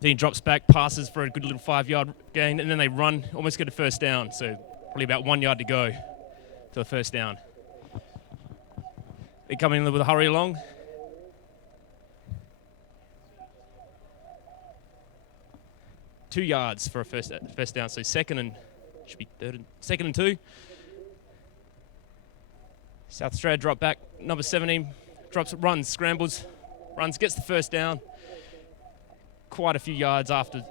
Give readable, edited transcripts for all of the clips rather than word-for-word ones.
Dean drops back, passes for a good little 5-yard gain, and then they run, almost get a first down. So probably about 1 yard to go to the first down. They're coming in with a hurry along. Two yards for a first down. So second and 2. South Australia drop back. Number 17 runs, scrambles, gets the first down. Quite a few yards after.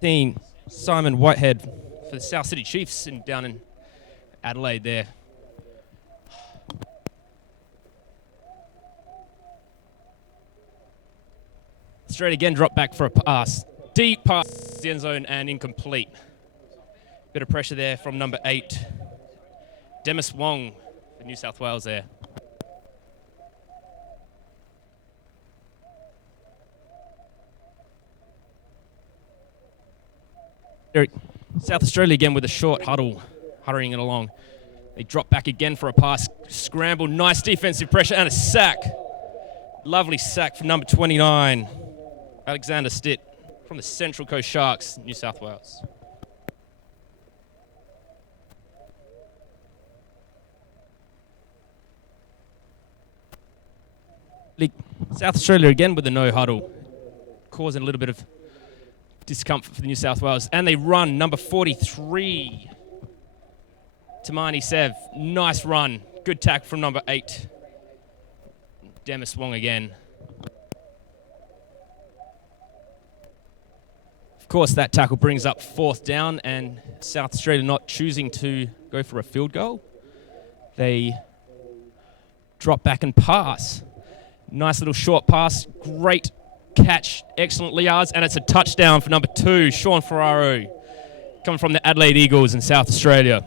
Dean Simon Whitehead for the South Sydney Chiefs down in Adelaide there. Australia again drop back for a pass. Deep pass to the end zone and incomplete. Bit of pressure there from number 8. Demis Wong for New South Wales there. South Australia again with a short huddle, hurrying it along. They drop back again for a pass, scramble, nice defensive pressure and a sack. Lovely sack from number 29, Alexander Stitt from the Central Coast Sharks, New South Wales. South Australia again with the no huddle, causing a little bit of discomfort for the New South Wales. And they run number 43, Tamani Sev. Nice run. Good tackle from number 8, Demis Wong again. Of course, that tackle brings up 4th down, and South Australia not choosing to go for a field goal. They drop back and pass. Nice little short pass. Great catch. Excellent yards, and it's a touchdown for number 2, Sean Ferraro, coming from the Adelaide Eagles in South Australia.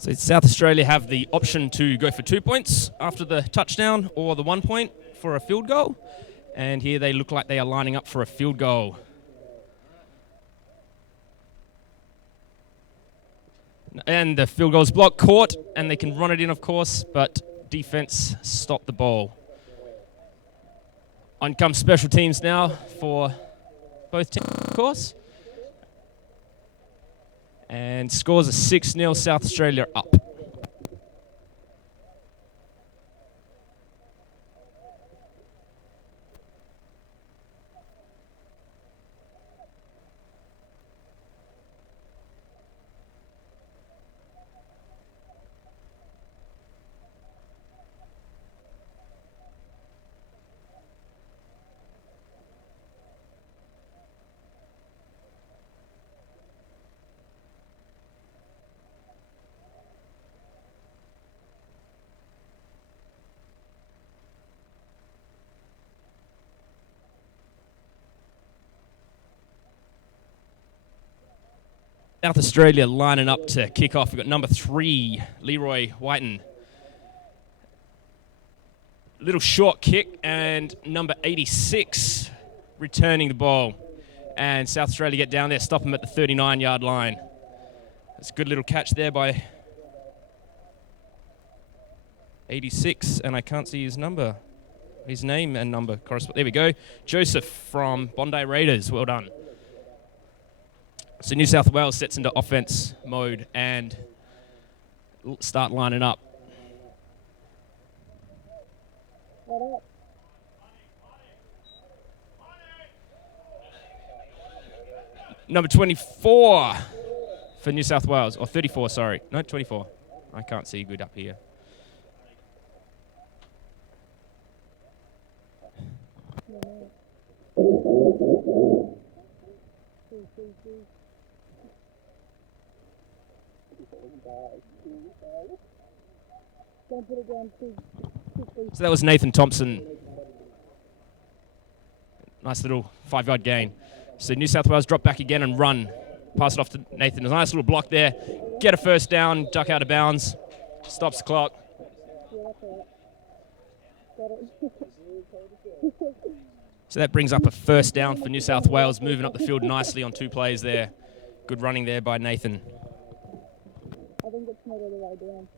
So South Australia have the option to go for 2 points after the touchdown or the 1 point for a field goal. And here they look like they are lining up for a field goal. And the field goal is blocked, caught, and they can run it in, of course, but defense stopped the ball. On comes special teams now for both teams, of course. And scores a 6-0, South Australia up. South Australia lining up to kick off. We've got number 3, Leroy Whiten. Little short kick, and number 86 returning the ball. And South Australia get down there, stop him at the 39-yard line. That's a good little catch there by 86, and I can't see his name and number correspond. There we go. Joseph from Bondi Raiders. Well done. So New South Wales sets into offense mode and start lining up. Number 24 for New South Wales, or 34, sorry. No, 24. I can't see good up here. So that was Nathan Thompson. Nice little 5-yard gain. So New South Wales drop back again and run. pass it off to Nathan. A nice little block there. Get a first down, duck out of bounds. Stops the clock. So that brings up a first down for New South Wales, moving up the field nicely on 2 plays there. Good running there by Nathan. I think it's not all the way down.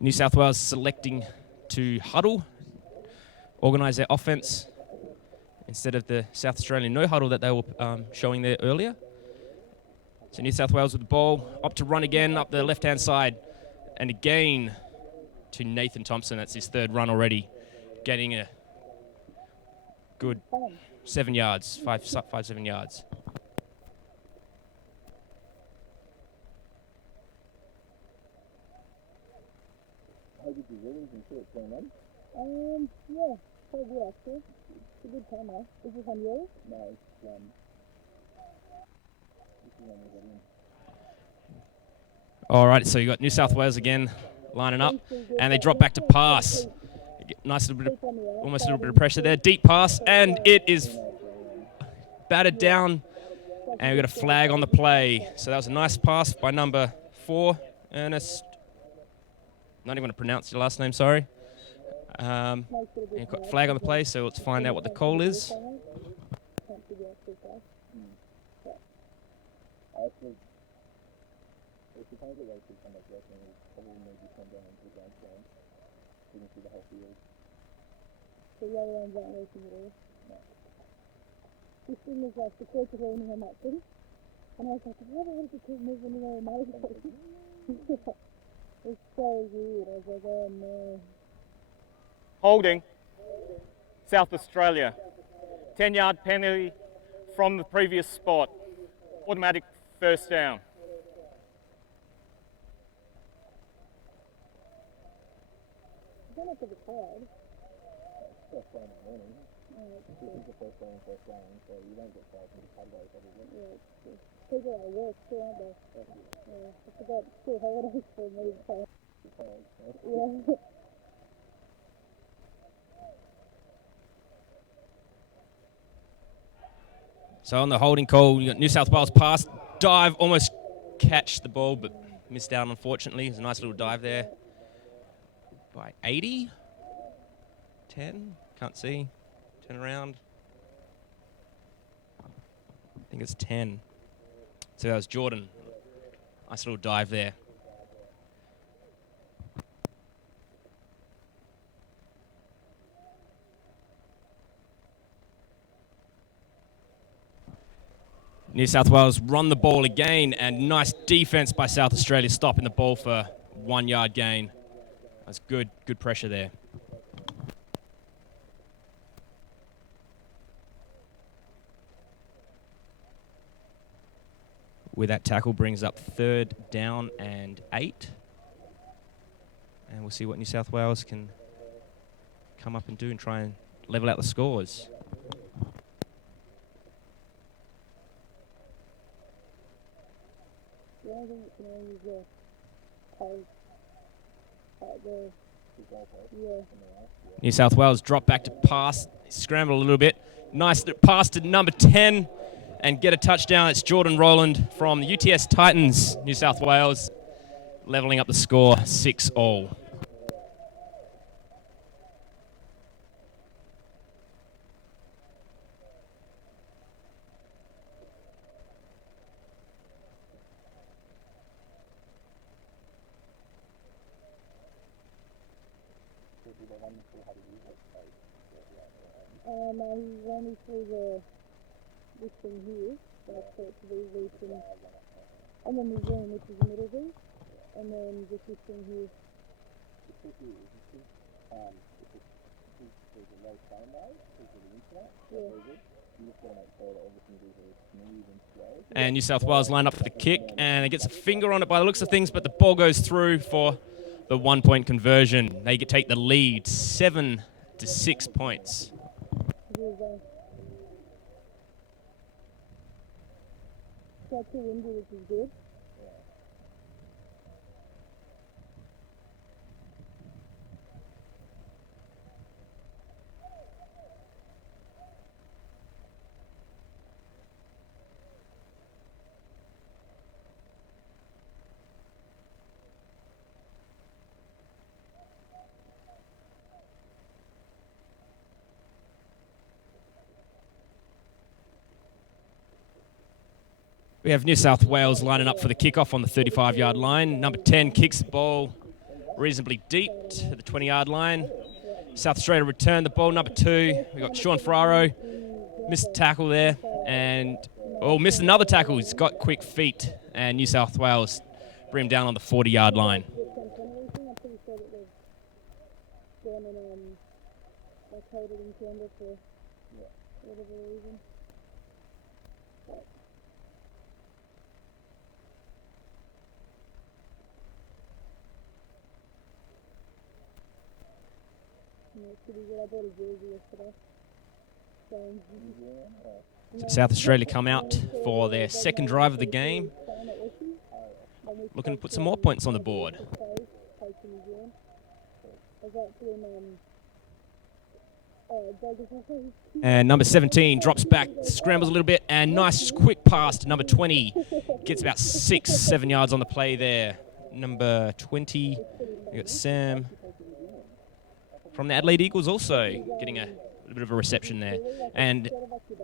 New South Wales selecting to huddle, organise their offense instead of the South Australian no huddle that they were showing there earlier. So New South Wales with the ball, up to run again up the left-hand side. And again to Nathan Thompson. That's his 3rd run already, getting a good 7 yards, 7 yards. How did you really enjoy it going on? Yeah, quite good actually. It's a good timer. Is this on yours? No, it's this is one we got in. All right, so you got New South Wales again lining up, and they drop back to pass. Nice little bit of, almost a little bit of pressure there. Deep pass, and it is battered down, and we got a flag on the play. So that was a nice pass by number 4, Ernest. Not even going to pronounce your last name, sorry. And got flag on the play, so let's find out what the call is. Actually, if you can't get away from something like that, then we'll probably need to come down to the ground stand. You can see the whole field. So the other ones aren't racing at all? No. This thing is like the coach is leaning on that thing. And I was like, why the hell does it keep moving away my way? It's so weird. I was like, oh no. Holding, South Australia. 10-yard penalty from the previous spot. Automatic first down. I don't know if it's a card. First down in the morning. This is the first down, so you don't get five minutes holidays every week. Yeah, it's true. People are at work too, aren't they? Yeah. I forgot it's still holidays for me, so. Yeah. So on the holding call, you got New South Wales pass, dive, almost catch the ball, but missed out unfortunately. There's a nice little dive there by 80. 10, can't see. Turn around. I think it's 10. So that was Jordan. Nice little dive there. New South Wales run the ball again, and nice defense by South Australia, stopping the ball for 1 yard gain. That's good pressure there. With that tackle brings up 3rd down and 8. And we'll see what New South Wales can come up and do and try and level out the scores. The only thing that can use the pose out there. Yeah. New South Wales drop back to pass, scramble a little bit. Nice pass to number 10 and get a touchdown. It's Jordan Rowland from the UTS Titans, New South Wales, leveling up the score 6-all. No, he's only through this thing here, that's it to be this thing. And then the zoom, which is the middle V, and then just this thing here. There's a low frame rate because of the internet. Yeah. You just want to make sure that everything is very smooth and slow. And New South Wales line up for the kick, and it gets a finger on it by the looks of things, but the ball goes through for the 1-point conversion. They take the lead, 7 to 6 points. It's not too windy, which is good. We have New South Wales lining up for the kickoff on the 35-yard line. Number 10 kicks the ball reasonably deep to the 20-yard line. South Australia return the ball. Number 2, we've got Sean Ferraro. Missed a tackle there. And, missed another tackle. He's got quick feet. And New South Wales bring him down on the 40-yard line. So South Australia come out for their second drive of the game, looking to put some more points on the board. And number 17 drops back, scrambles a little bit, and nice quick pass to number 20. Gets about 6-7 yards on the play there. Number 20, we got Sam from the Adelaide Eagles also getting a bit of a reception there. And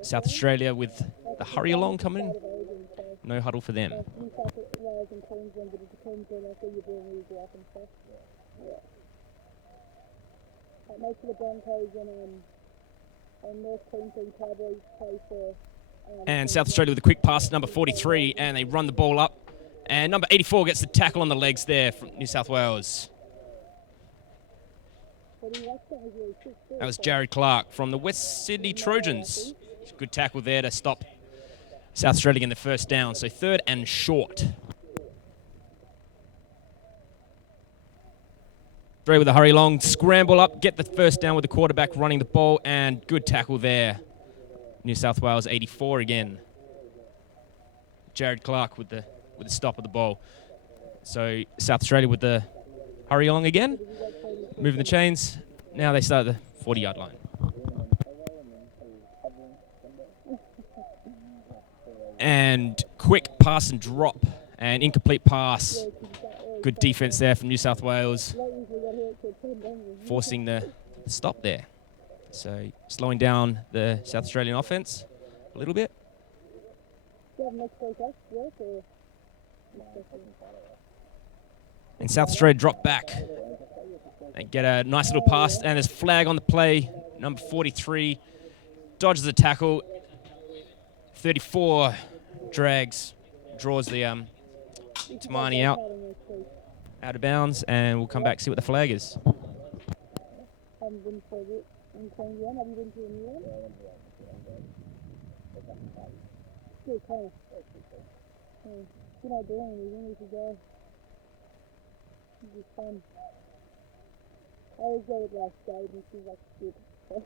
South Australia with the hurry along coming. No huddle for them. Most of the Broncos and North Queensland Cowboys play for. And South Australia with a quick pass to number 43, and they run the ball up. And number 84 gets the tackle on the legs there from New South Wales. That was Jared Clark from the West Sydney Trojans. Good tackle there to stop South Australia getting the first down. So 3rd and short. Dre with a hurry long, scramble up, get the first down with the quarterback running the ball, and good tackle there. New South Wales 84 again. Jared Clark with the stop of the ball. So South Australia with the hurry along again, moving the chains. Now they start at the 40-yard line. And quick pass and drop, and incomplete pass. Good defense there from New South Wales, forcing the stop there. So slowing down the South Australian offense a little bit. And South Australia drop back and get a nice little pass, and there's flag on the play. Number 43 dodges the tackle. 34 draws the Tamani out of bounds, and we'll come back and see what the flag is.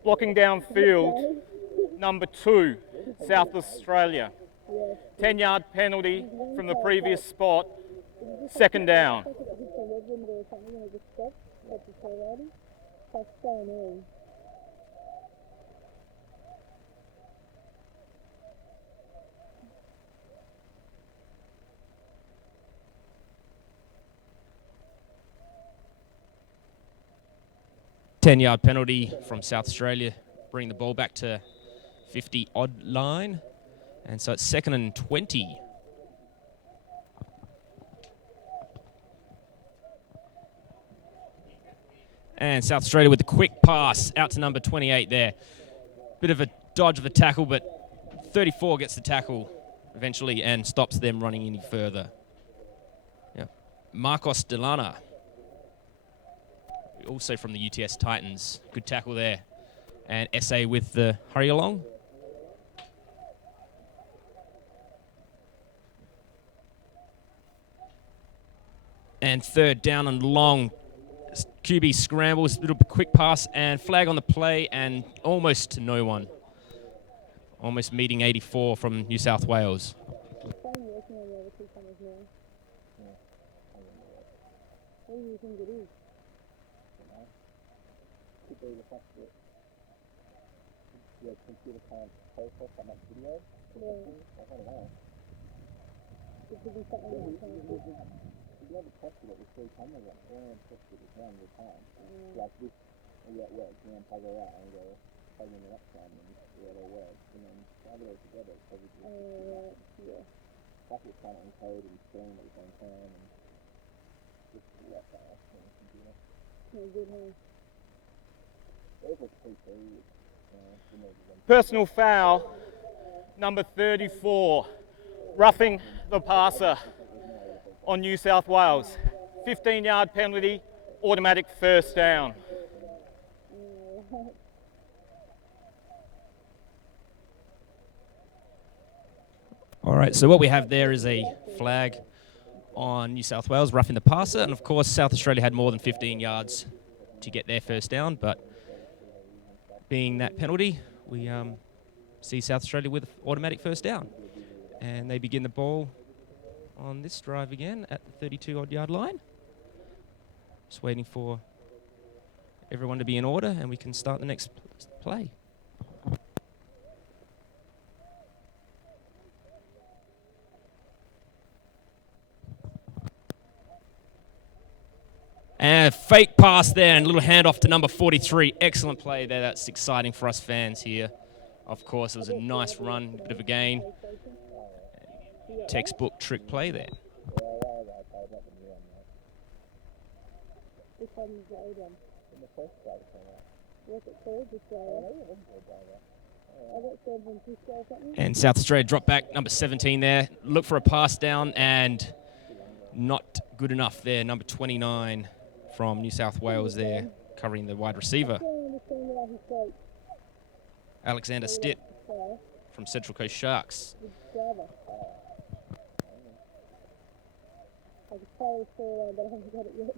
Blocking downfield, number 2, South Australia. 10-yard penalty from the previous spot, 2nd down. Ten-yard penalty from South Australia, bring the ball back to 50-odd line. And so it's 2nd and 20. And South Australia with the quick pass out to number 28 there. Bit of a dodge of a tackle, but 34 gets the tackle eventually and stops them running any further. Yeah. Marcos Delana, also from the UTS Titans. Good tackle there. And SA with the hurry along. And 3rd down and long. QB scrambles, a little bit quick pass, and flag on the play, and almost to no one. Almost meeting 84 from New South Wales. You have a tested it with 3 cameras on it, and tested it down all the time. Like this, yeah, it works, and then plug it out and go, plug in the next time, and yeah, it all works. And then plug it all together, it's probably traffic was kind of encoded and streamed at the same time, and just a lot fast on the computer. Yeah, good, huh? It was PC. Personal foul, number 34, roughing the passer on New South Wales. 15-yard penalty, automatic first down. All right, so what we have there is a flag on New South Wales roughing the passer, and of course South Australia had more than 15 yards to get their first down, but being that penalty, we see South Australia with automatic first down. And they begin the ball on this drive again at the 32-odd yard line. Just waiting for everyone to be in order and we can start the next play. And a fake pass there and a little handoff to number 43. Excellent play there. That's exciting for us fans here. Of course, it was a nice run, a bit of a gain. Textbook trick play there. Which one is the old one? What's it called? This way? And South Australia drop back, number 17 there. Look for a pass down and not good enough there. Number 29 from New South Wales there, covering the wide receiver. Alexander Stitt from Central Coast Sharks. I could tell the storyline, but I haven't got it yet.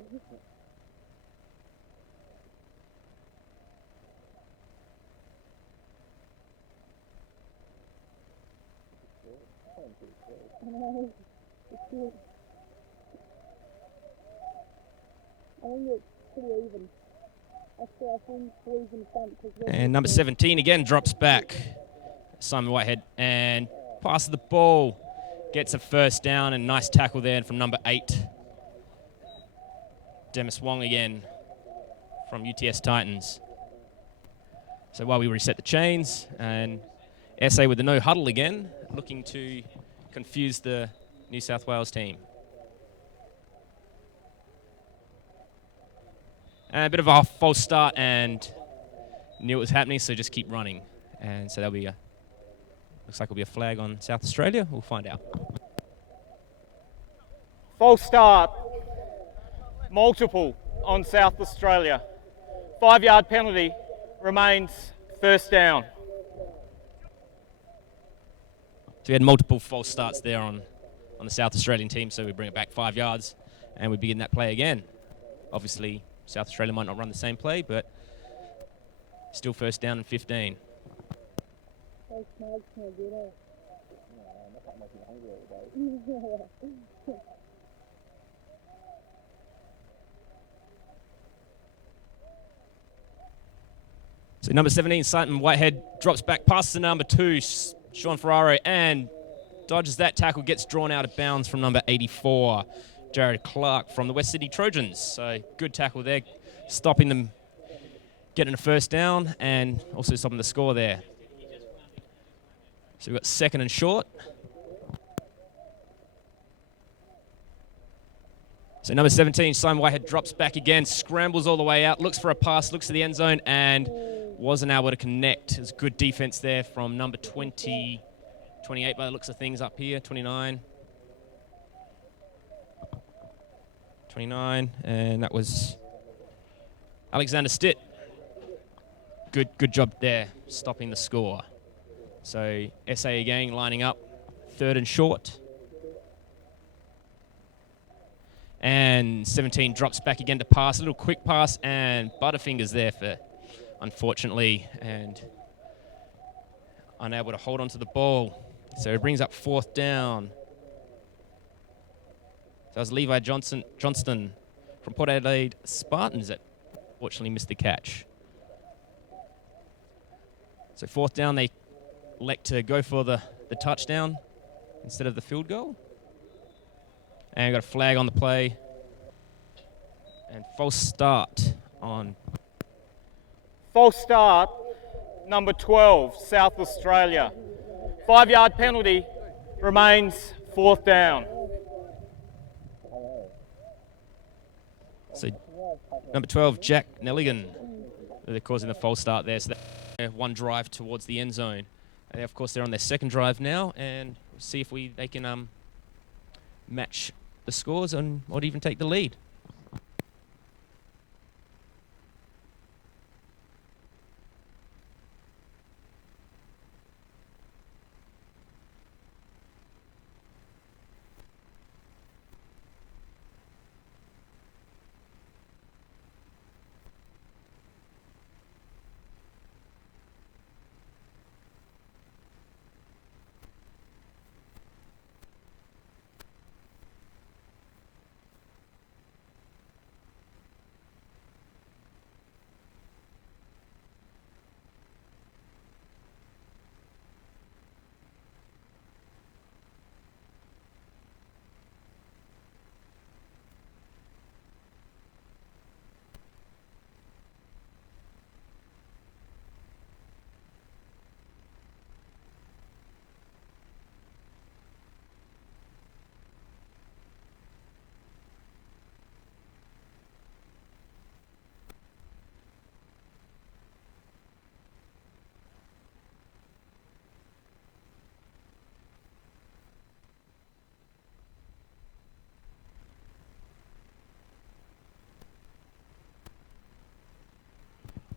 I know. It's cute. I think it's pretty even. Actually, I think boys in front. And number 17 again drops back. Simon Whitehead and passes the ball. Gets a first down and nice tackle there from number 8. Demis Wong again from UTS Titans. So while we reset the chains, and SA with the no huddle again, looking to confuse the New South Wales team. And a bit of a false start and knew it was happening, so just keep running. And so that'll be looks like it'll be a flag on South Australia. We'll find out. False start, multiple on South Australia. 5-yard penalty, remains first down. So we had multiple false starts there on the South Australian team, so we bring it back 5 yards and we begin that play again. Obviously, South Australia might not run the same play, but still first down and 15. So number 17, Simon Whitehead, drops back, passes to number 2, Sean Ferraro, and dodges that tackle, gets drawn out of bounds from number 84, Jared Clark from the West Sydney Trojans. So good tackle there, stopping them getting a first down and also stopping the score there. So we've got second and short. So number 17, Simon Whitehead drops back again, scrambles all the way out, looks for a pass, looks to the end zone, and wasn't able to connect. There's good defense there from number 28 by the looks of things up here, 29, and that was Alexander Stitt. Good job there, stopping the score. So SA again lining up, third and short. And 17 drops back again to pass, a little quick pass, and Butterfingers there for, unfortunately, and unable to hold onto the ball. So it brings up fourth down. So it was Levi Johnston from Port Adelaide Spartans that fortunately missed the catch. So fourth down, they elect to go for the touchdown instead of the field goal. And got a flag on the play. And false start on. False start, number 12, South Australia. 5-yard penalty, remains 4th down. So number 12, Jack Nelligan. They're causing the false start there. So they're one drive towards the end zone. And of course, they're on their second drive now, and we'll see if they can match the scores and or even take the lead.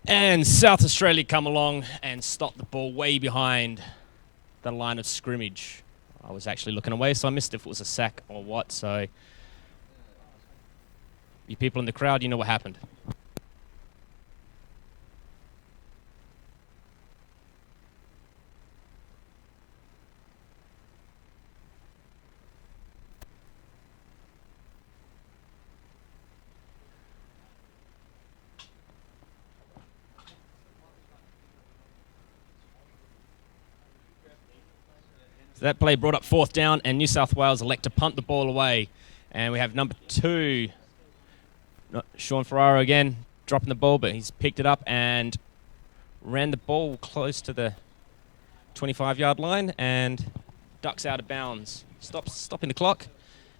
And South Australia come along and stop the ball way behind the line of scrimmage. I was actually looking away, so I missed if it was a sack or what. So you people in the crowd, you know what happened. So that play brought up 4th down, and New South Wales elect to punt the ball away. And we have number 2, Sean Ferraro again, dropping the ball, but he's picked it up and ran the ball close to the 25-yard line and ducks out of bounds. Stopping the clock,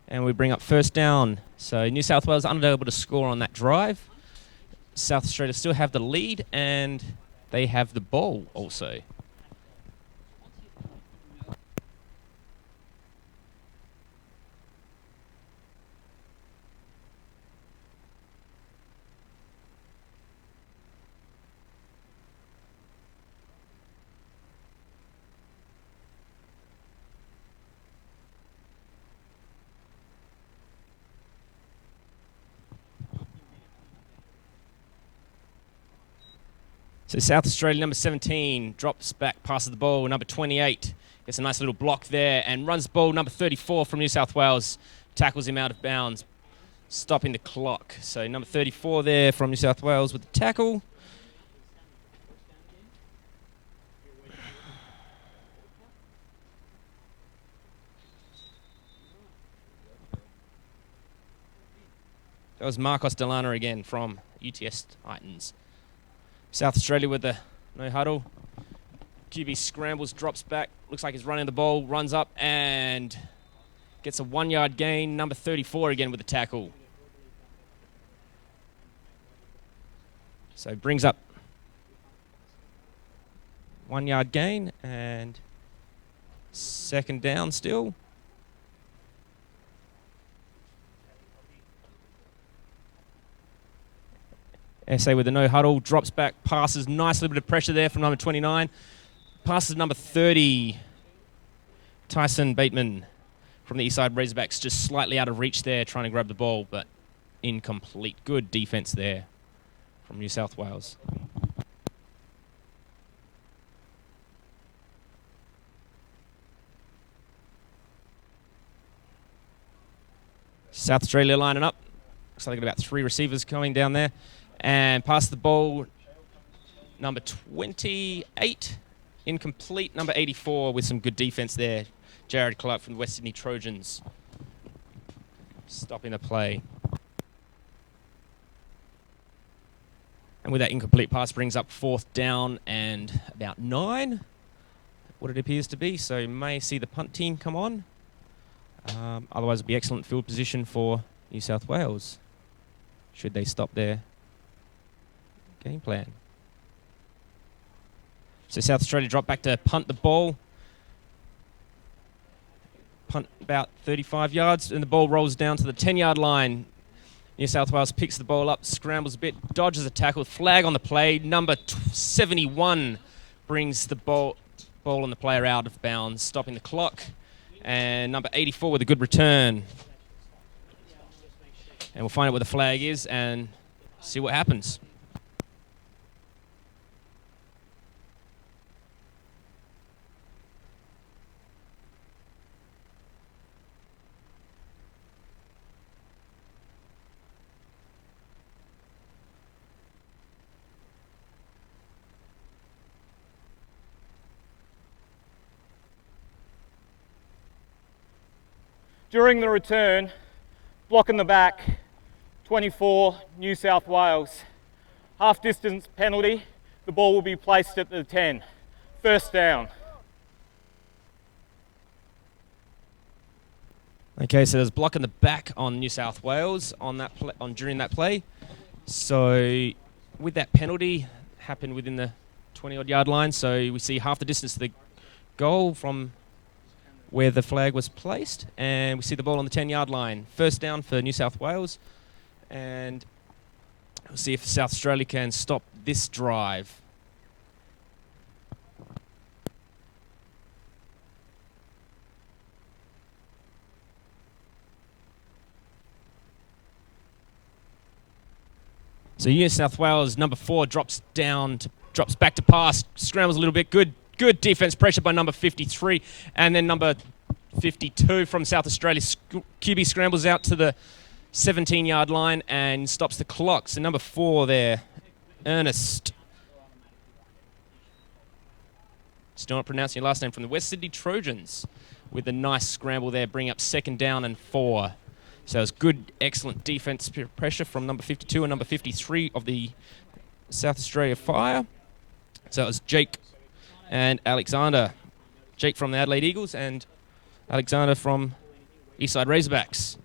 and we bring up 1st down. So New South Wales unable to score on that drive. South Australia still have the lead, and they have the ball also. So South Australia, number 17, drops back, passes the ball. Number 28 gets a nice little block there and runs the ball. Number 34 from New South Wales tackles him out of bounds, stopping the clock. So number 34 there from New South Wales with the tackle. That was Marcos Delana again from UTS Titans. South Australia with the no huddle. QB scrambles, drops back. Looks like he's running the ball, runs up and gets a 1-yard gain. Number 34 again with the tackle. So brings up 1-yard gain and 2nd down still. SA with the no huddle, drops back, passes, nice little bit of pressure there from number 29. Passes number 30, Tyson Bateman from the Eastside Razorbacks, just slightly out of reach there, trying to grab the ball, but incomplete. Good defense there from New South Wales. South Australia lining up. Looks like they've got about 3 receivers coming down there. And pass the ball, number 28, incomplete. Number 84 with some good defense there. Jared Clark from the West Sydney Trojans, stopping the play. And with that incomplete pass brings up 4th down and about 9, what it appears to be. So you may see the punt team come on. Otherwise, it'll be excellent field position for New South Wales, should they stop their game plan. So South Australia drop back to punt the ball. Punt about 35 yards, and the ball rolls down to the 10-yard line. New South Wales picks the ball up, scrambles a bit, dodges a tackle, flag on the play. Number 71 brings the ball and the player out of bounds, stopping the clock. And number 84 with a good return. And we'll find out where the flag is and see what happens. During the return, block in the back, 24, New South Wales. Half distance penalty, the ball will be placed at the 10. First down. Okay, so there's a block in the back on New South Wales on that during that play. So with that penalty, happened within the 20-odd yard line. So we see half the distance to the goal from where the flag was placed, and we see the ball on the 10-yard line. First down for New South Wales, and we'll see if South Australia can stop this drive. So New South Wales, number 4, drops back to pass, scrambles a little bit. Good defense pressure by number 53. And then number 52 from South Australia, QB scrambles out to the 17-yard line and stops the clock. So number 4 there, Ernest. Still not pronouncing your last name, from the West Sydney Trojans, with a nice scramble there, bring up 2nd down and 4. So it's good, excellent defense pressure from number 52 and number 53 of the South Australia Fire. So it was Jake and Alexander. Jake from the Adelaide Eagles and Alexander from Eastside Razorbacks.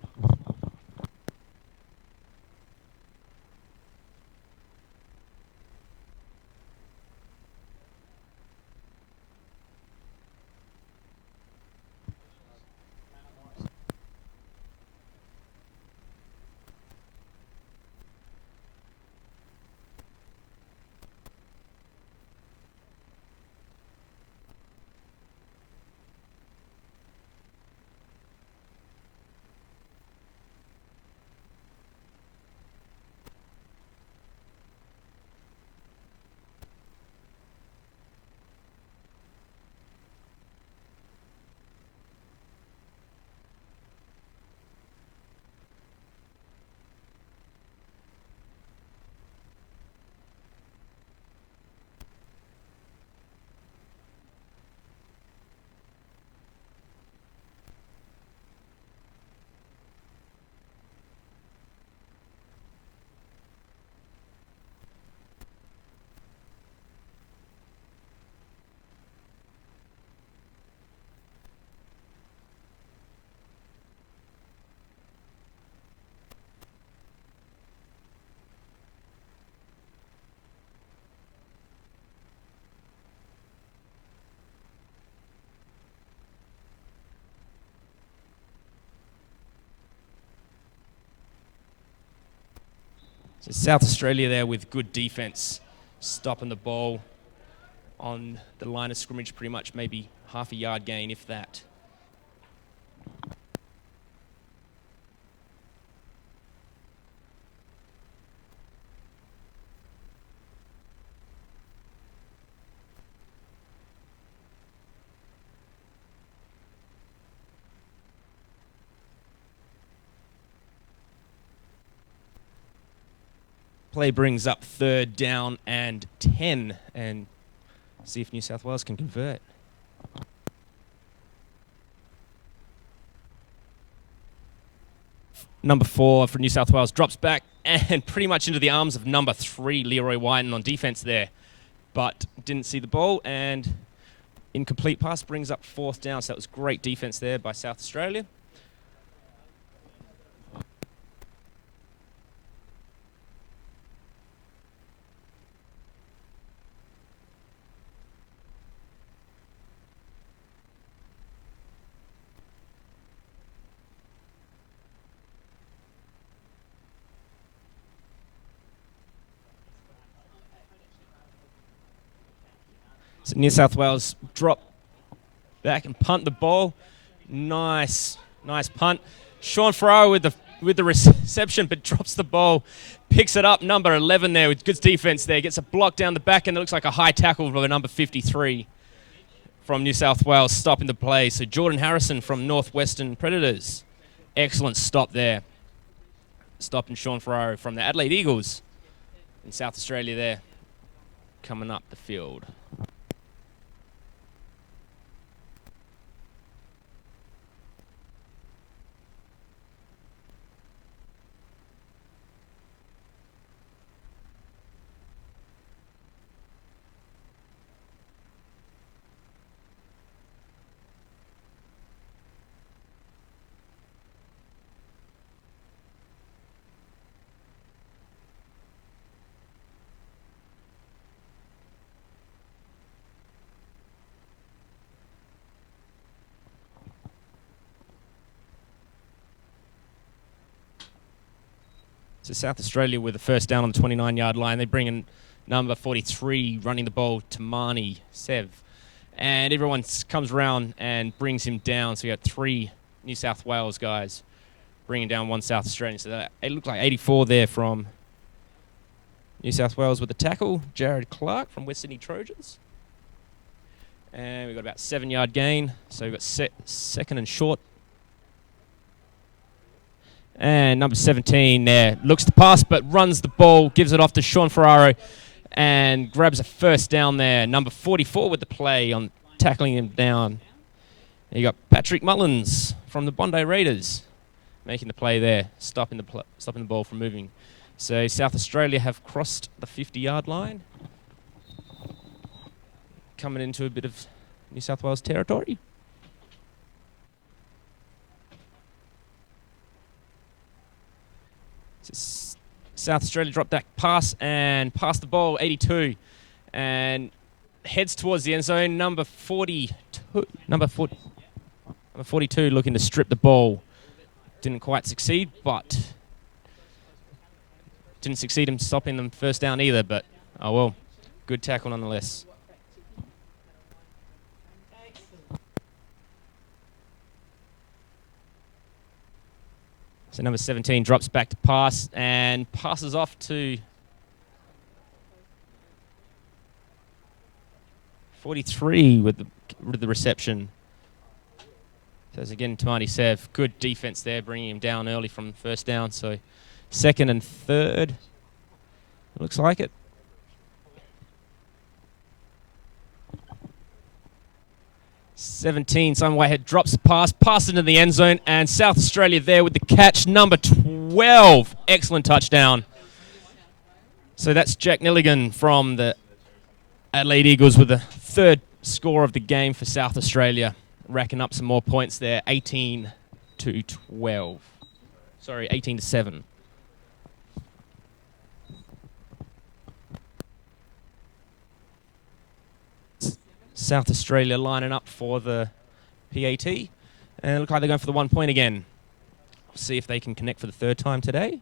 So South Australia there with good defense, stopping the ball on the line of scrimmage, pretty much maybe half a yard gain, if that. Play brings up 3rd down and 10, and see if New South Wales can convert. Number 4 for New South Wales drops back and pretty much into the arms of number 3, Leroy Whiten, on defense there, but didn't see the ball, and incomplete pass brings up 4th down. So that was great defense there by South Australia. So New South Wales drop back and punt the ball. Nice punt. Sean Ferraro with the reception, but drops the ball. Picks it up, number 11 there with good defense there. Gets a block down the back, and it looks like a high tackle from number 53 from New South Wales, stopping the play. So Jordan Harrison from Northwestern Predators. Excellent stop there. Stopping Sean Ferraro from the Adelaide Eagles in South Australia there, coming up the field. So South Australia with the first down on the 29-yard line. They bring in number 43 running the ball, Tamani Sev. And everyone comes around and brings him down. So you got 3 New South Wales guys bringing down 1 South Australian. So it looked like 84 there from New South Wales with the tackle. Jared Clark from West Sydney Trojans. And we've got about 7-yard gain. So we've got second and short. And number 17 there looks to pass, but runs the ball, gives it off to Sean Ferraro, and grabs a first down there. Number 44 with the play on tackling him down. And you got Patrick Mullins from the Bondi Raiders making the play there, stopping the ball from moving. So South Australia have crossed the 50-yard line, coming into a bit of New South Wales territory. South Australia dropped that pass and passed the ball, 82, and heads towards the end zone. Number 42 looking to strip the ball. Didn't quite succeed, but didn't succeed in stopping them first down either, but oh well, good tackle nonetheless. So number 17 drops back to pass and passes off to 43 with the reception. So it's again Tamani Sev. Good defense there, bringing him down early from first down. So second and third, it looks like it. Simon Whitehead drops the pass into the end zone, and South Australia there with the catch, number 12. Excellent touchdown. So that's Jack Nilligan from the Adelaide Eagles with the 3rd score of the game for South Australia, racking up some more points there, 18-12. Sorry, 18-7. South Australia lining up for the PAT. And it looks like they're going for the 1 point again. See if they can connect for the 3rd time today.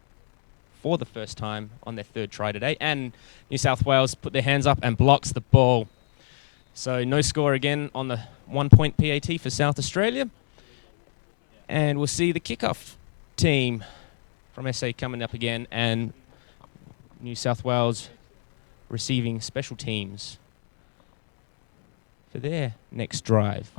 For the first time on their 3rd try today. And New South Wales put their hands up and blocks the ball. So no score again on the 1 point PAT for South Australia. And we'll see the kickoff team from SA coming up again. And New South Wales receiving special teams for their next drive.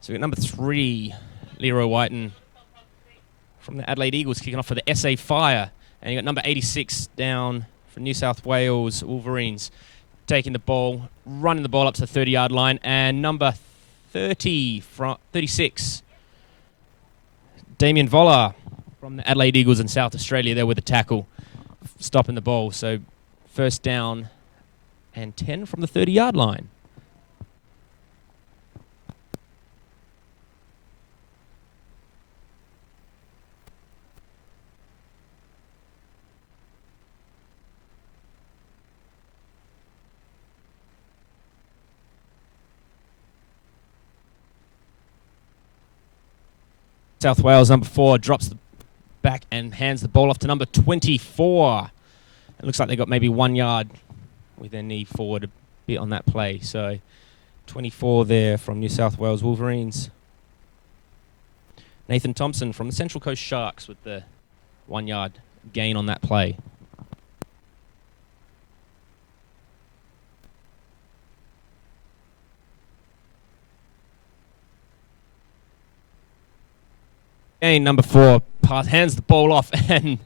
So we've got number 3, Leroy Whiten from the Adelaide Eagles kicking off for the SA Fire. And you got number 86 down for New South Wales Wolverines taking the ball, running the ball up to the 30-yard line. And number 36, Damien Voller from the Adelaide Eagles in South Australia there with the tackle, stopping the ball. So first down and 10 from the 30-yard line. South Wales, number 4, drops the back and hands the ball off to number 24. It looks like they got maybe 1 yard with their knee forward a bit on that play. So 24 there from New South Wales Wolverines. Nathan Thompson from the Central Coast Sharks with the 1 yard gain on that play. Again, number 4 hands the ball off, and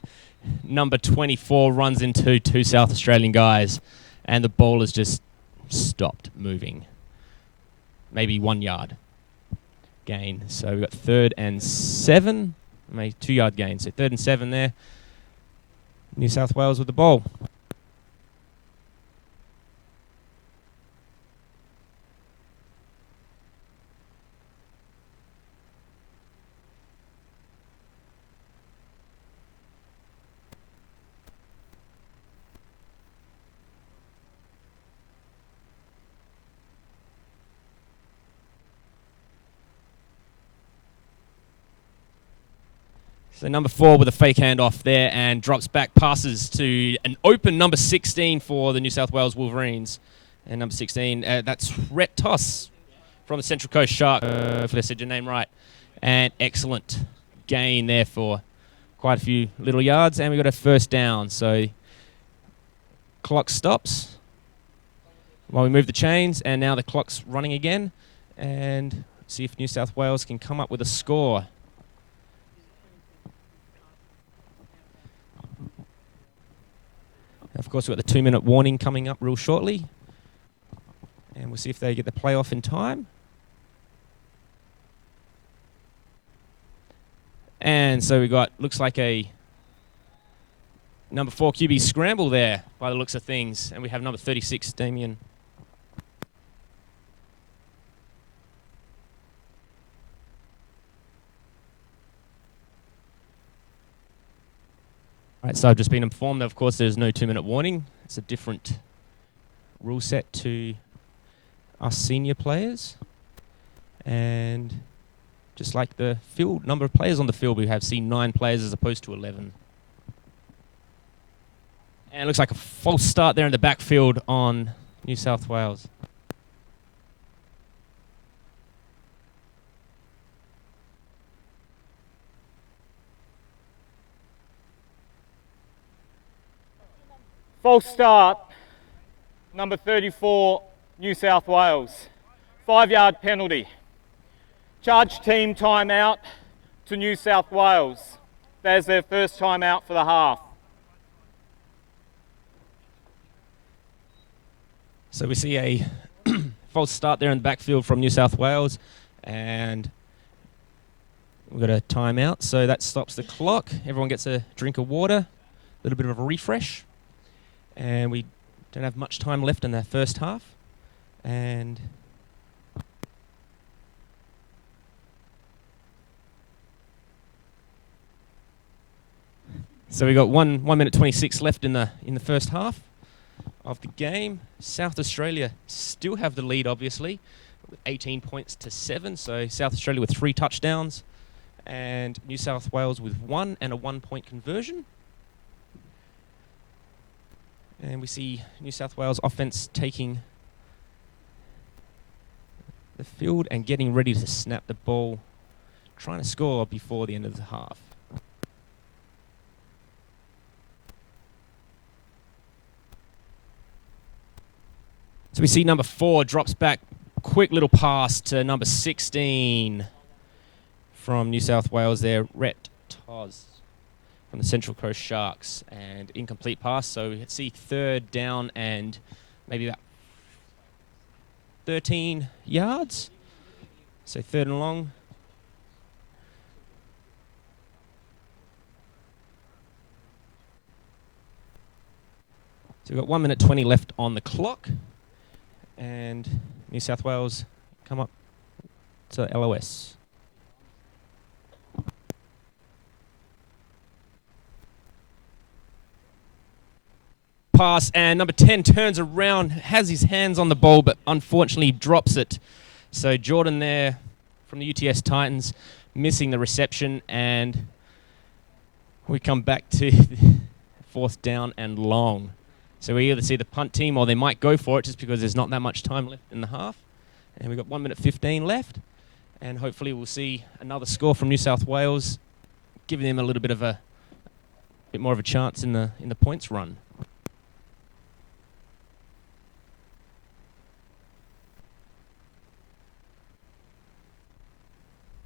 number 24 runs into 2 South Australian guys, and the ball has just stopped moving. Maybe 1 yard gain. So we've got 3rd and 7, maybe 2 yard gain. So 3rd and 7 there. New South Wales with the ball. So number 4 with a fake handoff there and drops back, passes to an open number 16 for the New South Wales Wolverines. And number 16, that's Rhett Toss from the Central Coast Shark, if I said your name right. And excellent gain there for quite a few little yards. And we got a first down. So clock stops while we move the chains. And now the clock's running again. And see if New South Wales can come up with a score. Of course, we've got the 2-minute warning coming up real shortly. And we'll see if they get the play off in time. And so we got, looks like a number 4 QB scramble there by the looks of things. And we have number 36, Damien. Right, so I've just been informed that, of course, there's no 2-minute warning. It's a different rule set to us senior players. And just like the field, number of players on the field, we have seen 9 players as opposed to 11. And it looks like a false start there in the backfield on New South Wales. False start, number 34, New South Wales. 5-yard penalty. Charge team timeout to New South Wales. There's their first timeout for the half. So we see a false start there in the backfield from New South Wales. And we've got a timeout, so that stops the clock. Everyone gets a drink of water, a little bit of a refresh. And we don't have much time left in the first half. And so we got 1 minute 26 left in the first half of the game. South Australia still have the lead, obviously, with 18 points to 7. So South Australia with 3 touchdowns, and New South Wales with 1 and a 1-point conversion. And we see New South Wales offense taking the field and getting ready to snap the ball, trying to score before the end of the half. So we see number 4 drops back, quick little pass to number 16 from New South Wales there, Rhett Toss from the Central Coast Sharks, and incomplete pass. So we see 3rd down and maybe about 13 yards. So 3rd and long. So we've got 1 minute 20 left on the clock. And New South Wales come up to LOS. Pass, and number 10 turns around, has his hands on the ball, but unfortunately drops it. So Jordan there from the UTS Titans missing the reception, and we come back to 4th down and long. So we either see the punt team or they might go for it just because there's not that much time left in the half. And we've got 1 minute 15 left, and hopefully we'll see another score from New South Wales, giving them a little bit of a bit more of a chance in the points run.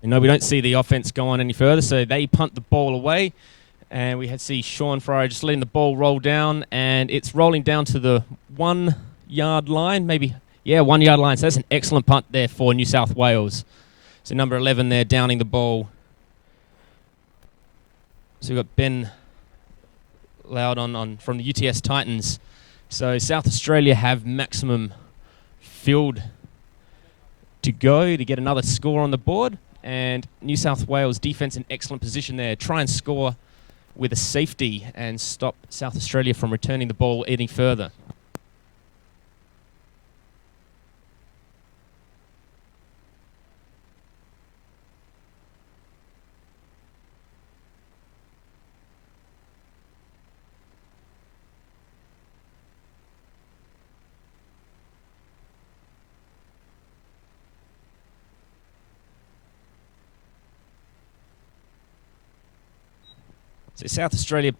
No, we don't see the offense go on any further, so they punt the ball away. And we see Sean Fryer just letting the ball roll down, and it's rolling down to the 1 yard line, maybe. Yeah, 1 yard line. So that's an excellent punt there for New South Wales. So number 11 there downing the ball. So we've got Ben Loud on from the UTS Titans. So South Australia have maximum field to go to get another score on the board. And New South Wales defense in excellent position there. Try and score with a safety and stop South Australia from returning the ball any further. So South Australia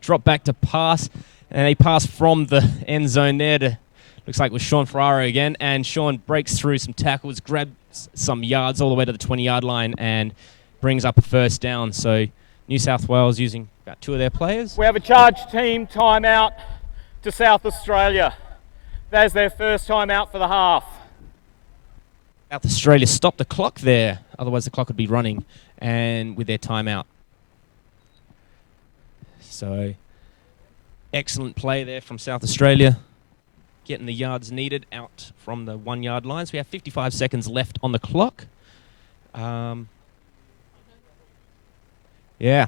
drop back to pass, and they pass from the end zone there to, looks like it was Sean Ferraro again, and Sean breaks through some tackles, grabs some yards all the way to the 20-yard line, and brings up a 1st down. So New South Wales using about 2 of their players. We have a charge team timeout to South Australia. There's their first timeout for the half. South Australia stopped the clock there, otherwise the clock would be running, and with their timeout. So, excellent play there from South Australia, getting the yards needed out from the 1 yard line. So we have 55 seconds left on the clock. Yeah,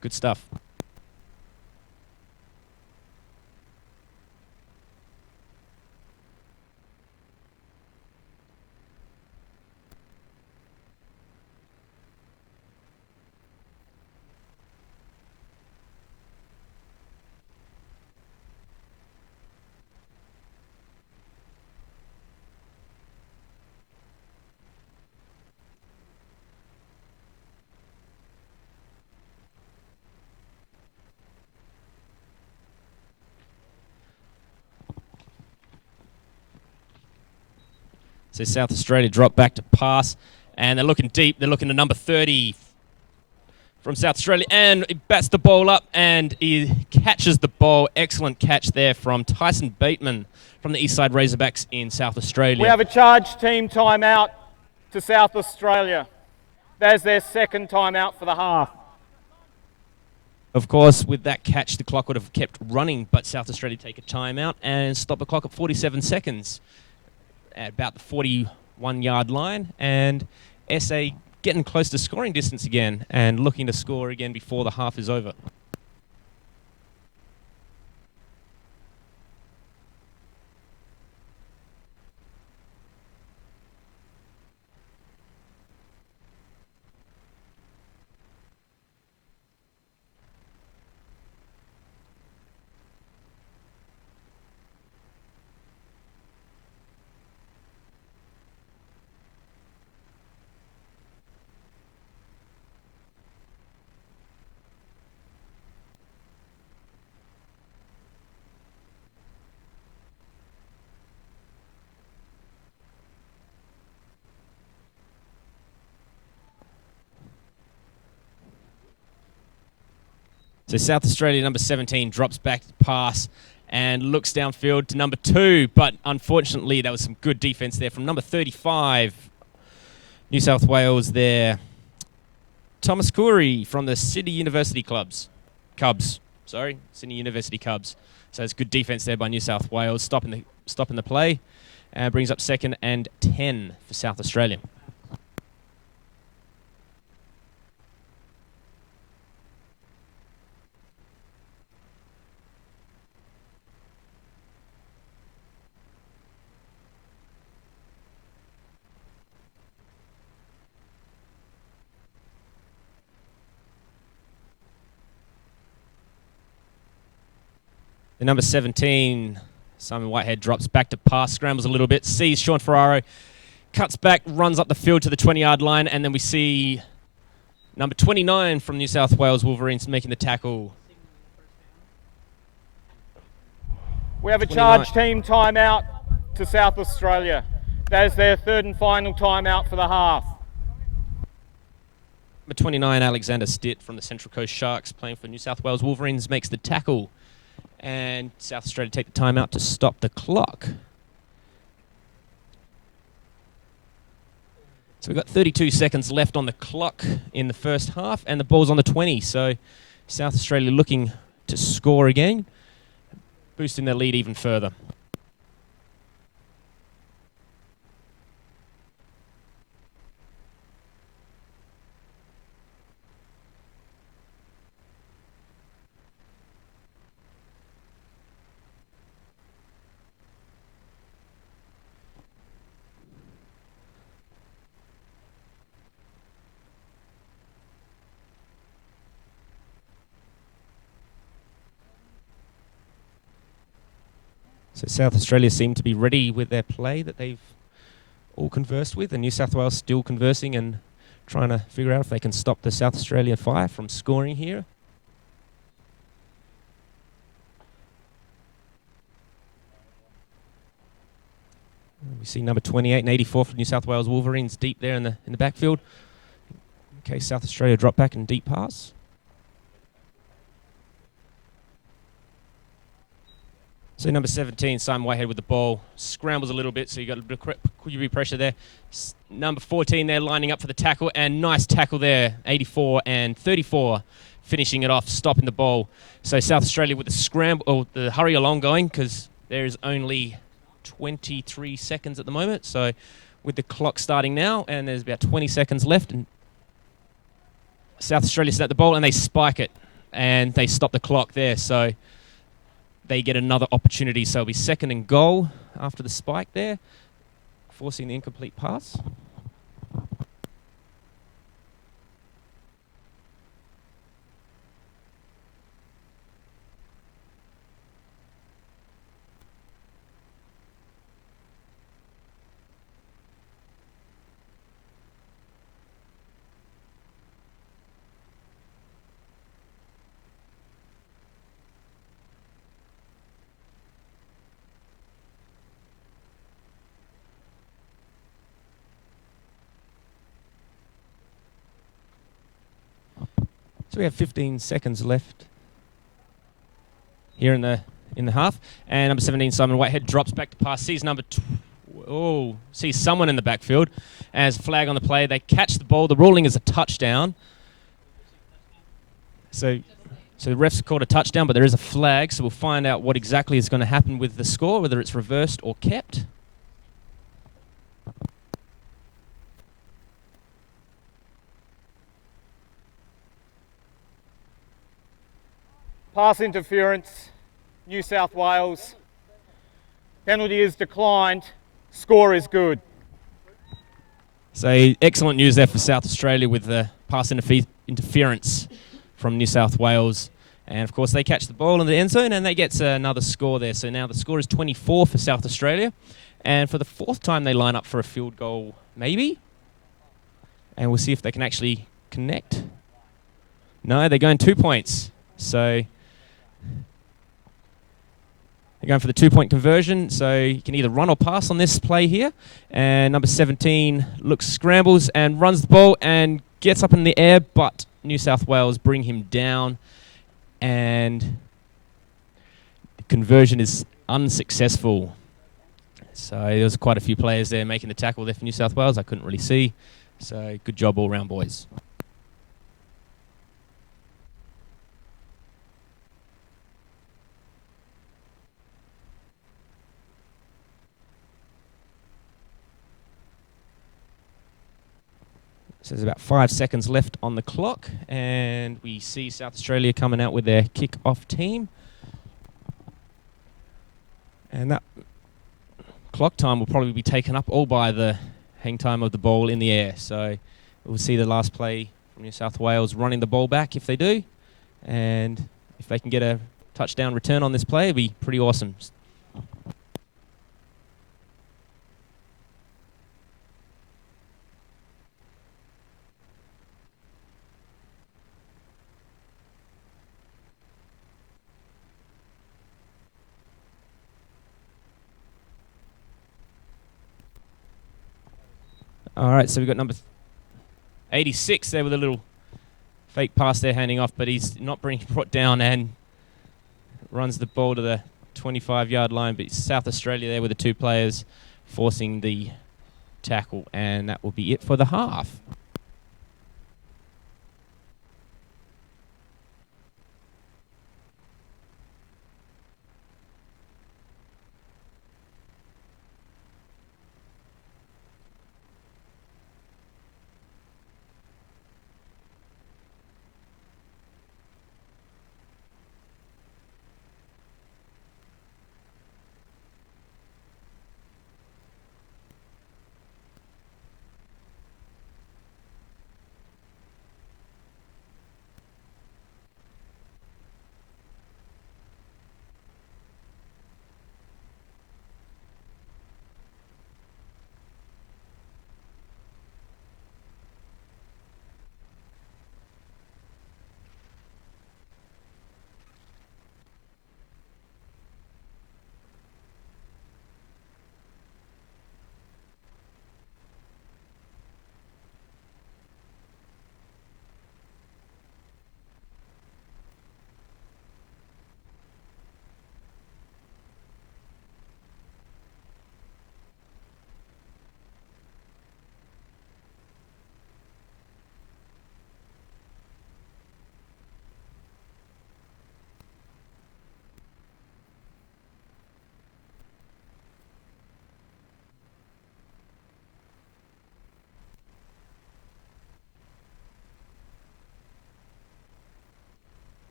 good stuff. So South Australia drop back to pass, and they're looking deep. They're looking to number 30 from South Australia, and he bats the ball up, and he catches the ball. Excellent catch there from Tyson Bateman from the Eastside Razorbacks in South Australia. We have a charge team timeout to South Australia. There's their second timeout for the half. Of course, with that catch, the clock would have kept running, but South Australia take a timeout and stop the clock at 47 seconds. At about the 41-yard line, and SA getting close to scoring distance again and looking to score again before the half is over. So South Australia, number 17, drops back to pass and looks downfield to number 2, but unfortunately there was some good defense there from number 35, New South Wales there. Thomas Coury from the Sydney University Cubs. Sydney University Cubs. So it's good defence there by New South Wales, stopping the play, and brings up 2nd and 10 for South Australia. The number 17, Simon Whitehead, drops back to pass, scrambles a little bit, sees Sean Ferraro, cuts back, runs up the field to the 20-yard line, and then we see number 29 from New South Wales Wolverines making the tackle. We have a 29. charge team timeout to South Australia. That is their 3rd and final timeout for the half. Number 29, Alexander Stitt from the Central Coast Sharks, playing for New South Wales Wolverines, makes the tackle. And South Australia take the timeout to stop the clock. So we've got 32 seconds left on the clock in the first half, and the ball's on the 20. So South Australia looking to score again, boosting their lead even further. So South Australia seem to be ready with their play that they've all conversed with, and New South Wales still conversing and trying to figure out if they can stop the South Australia Fire from scoring here. We see number 28 and 84 for New South Wales Wolverines deep there in the backfield. Okay, South Australia drop back and deep pass. So number 17, Simon Whitehead with the ball, scrambles a little bit, so you got a bit of QB pressure there. Number 14 there lining up for the tackle, and nice tackle there, 84 and 34, finishing it off, stopping the ball. So South Australia with the scramble, or the hurry along going, because there is only 23 seconds at the moment. So with the clock starting now, and there's about 20 seconds left, and South Australia set the ball, and they spike it, and they stop the clock there. So they get another opportunity, so it'll be 2nd and goal after the spike there, forcing the incomplete pass. So we have 15 seconds left here in the half, and number 17 Simon Whitehead drops back to pass, sees sees someone in the backfield, as flag on the play. They catch the ball. The ruling is a touchdown. So the refs called a touchdown, but there is a flag, so we'll find out what exactly is going to happen with the score, whether it's reversed or kept. Pass interference, New South Wales. Penalty is declined. Score is good. So excellent news there for South Australia with the pass interference from New South Wales. And of course they catch the ball in the end zone and they get another score there. So now the score is 24 for South Australia. And for the 4th time they line up for a field goal, maybe. And we'll see if they can actually connect. No, they're going 2 points. So they're going for the 2-point conversion, so you can either run or pass on this play here. And number 17 scrambles and runs the ball and gets up in the air, but New South Wales bring him down. And the conversion is unsuccessful. So there's quite a few players there making the tackle there for New South Wales. I couldn't really see. So good job all round, boys. So there's about 5 seconds left on the clock, and we see South Australia coming out with their kick-off team. And that clock time will probably be taken up all by the hang time of the ball in the air. So we'll see the last play from New South Wales running the ball back if they do. And if they can get a touchdown return on this play, it'll be pretty awesome. All right, so we've got number 86 there with a little fake pass there handing off, but he's not being brought down and runs the ball to the 25-yard line. But it's South Australia there with the 2 players forcing the tackle, and that will be it for the half.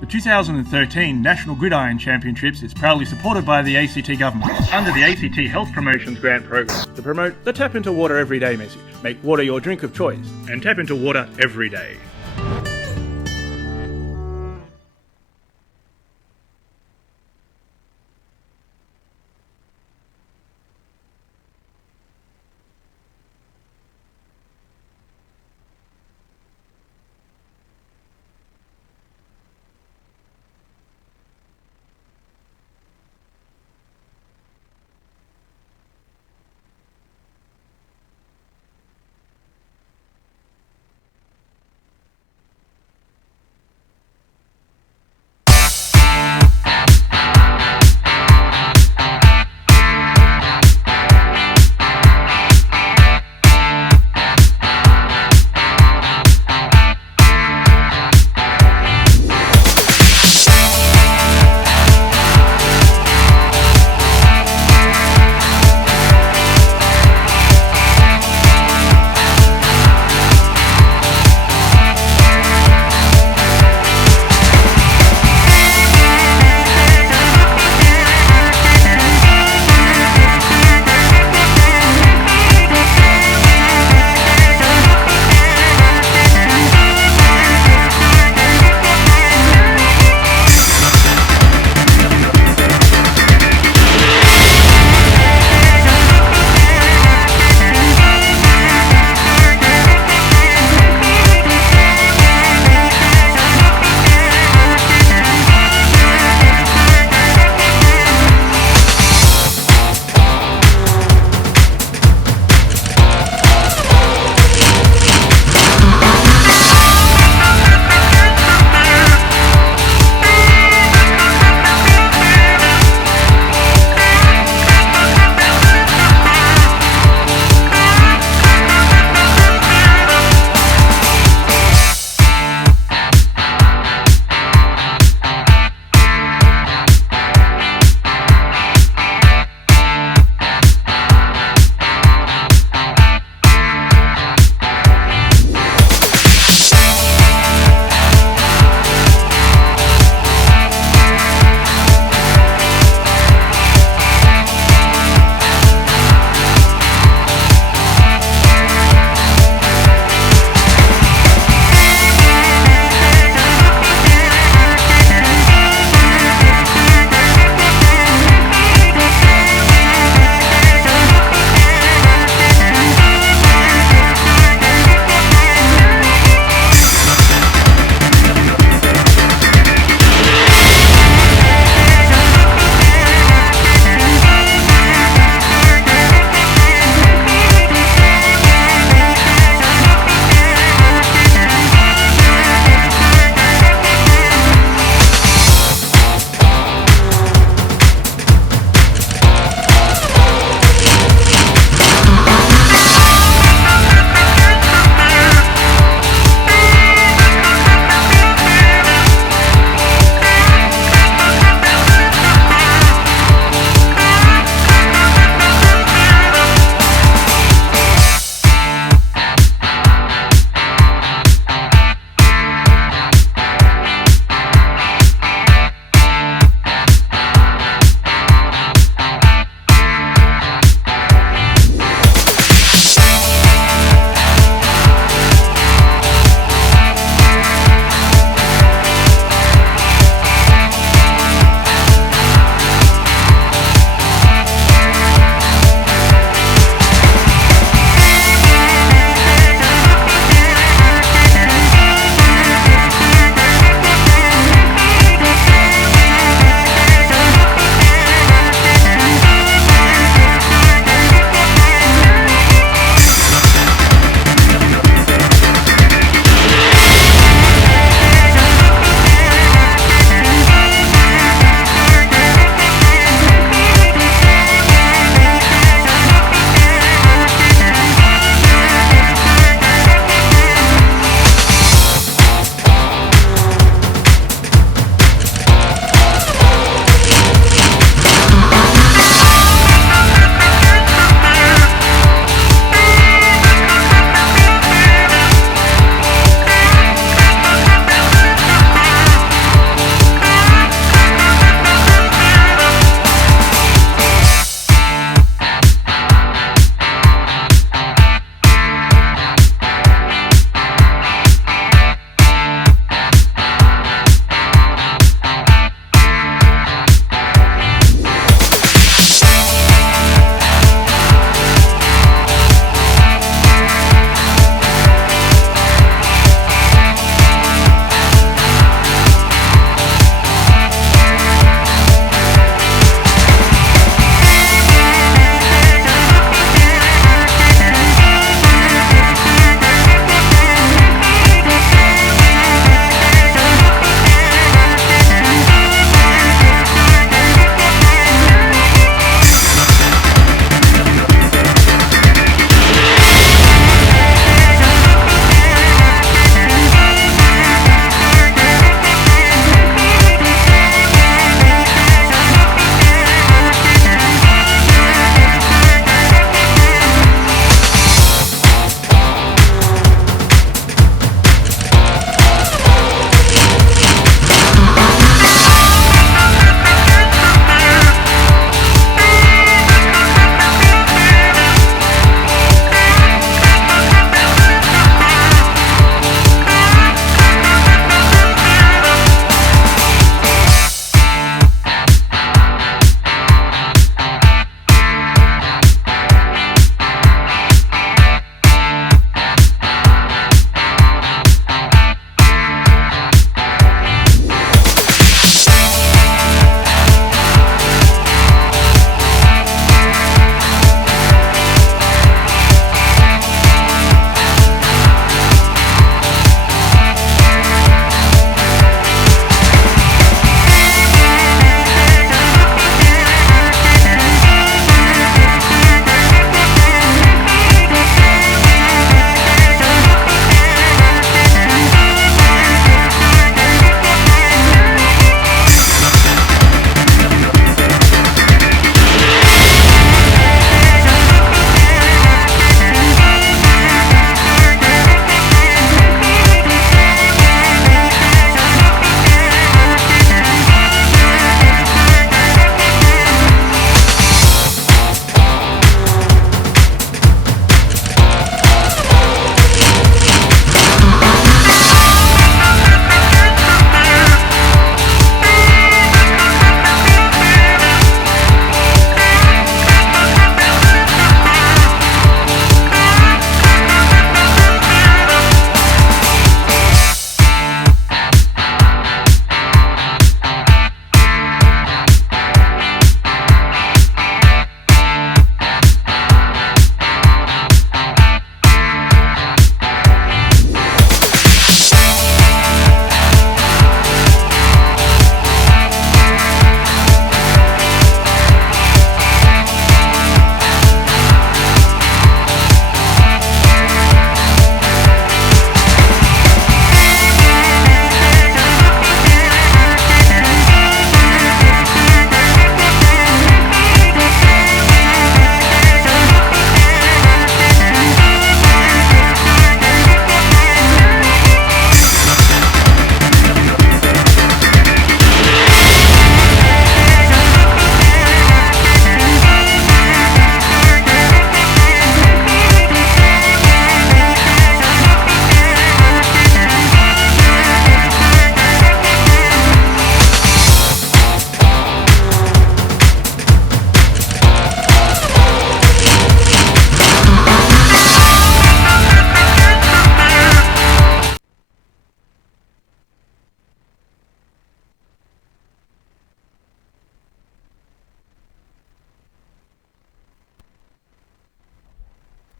The 2013 National Gridiron Championships is proudly supported by the ACT government under the ACT Health Promotions Grant Program to promote the Tap Into Water Everyday message. Make water your drink of choice and tap into water every day.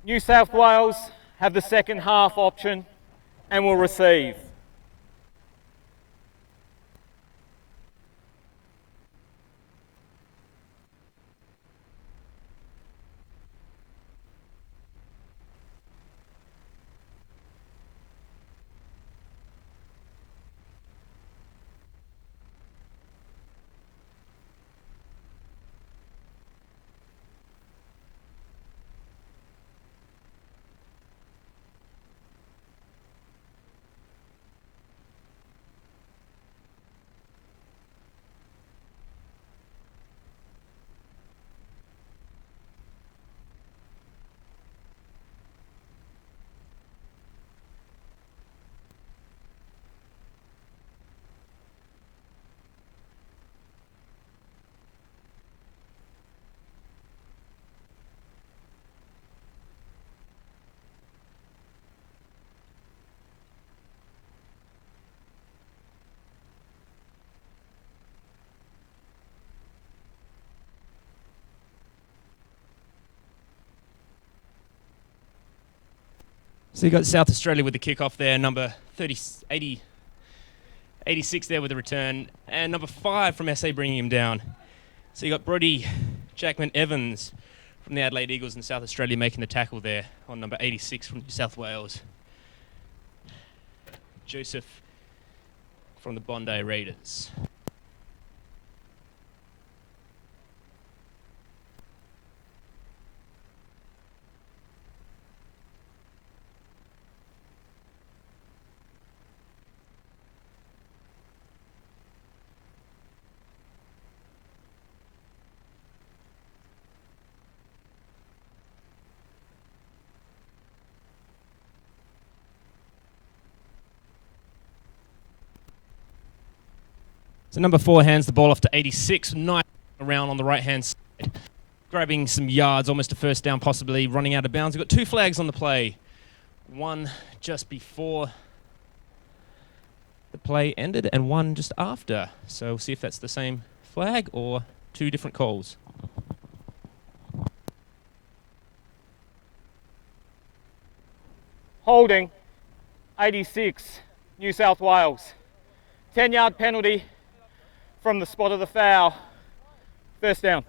New South Wales have the second half option and will receive. So you got South Australia with the kickoff there, number 86 there with the return, and number 5 from SA bringing him down. So you got Brodie Jackman Evans from the Adelaide Eagles in South Australia making the tackle there on number 86 from New South Wales. Joseph from the Bondi Raiders. So number 4 hands the ball off to 86, nice around on the right-hand side, grabbing some yards, almost a first down, possibly running out of bounds. We've got 2 flags on the play, one just before the play ended and one just after. So we'll see if that's the same flag or 2 different calls. Holding, 86, New South Wales. 10-yard penalty from the spot of the foul. First down.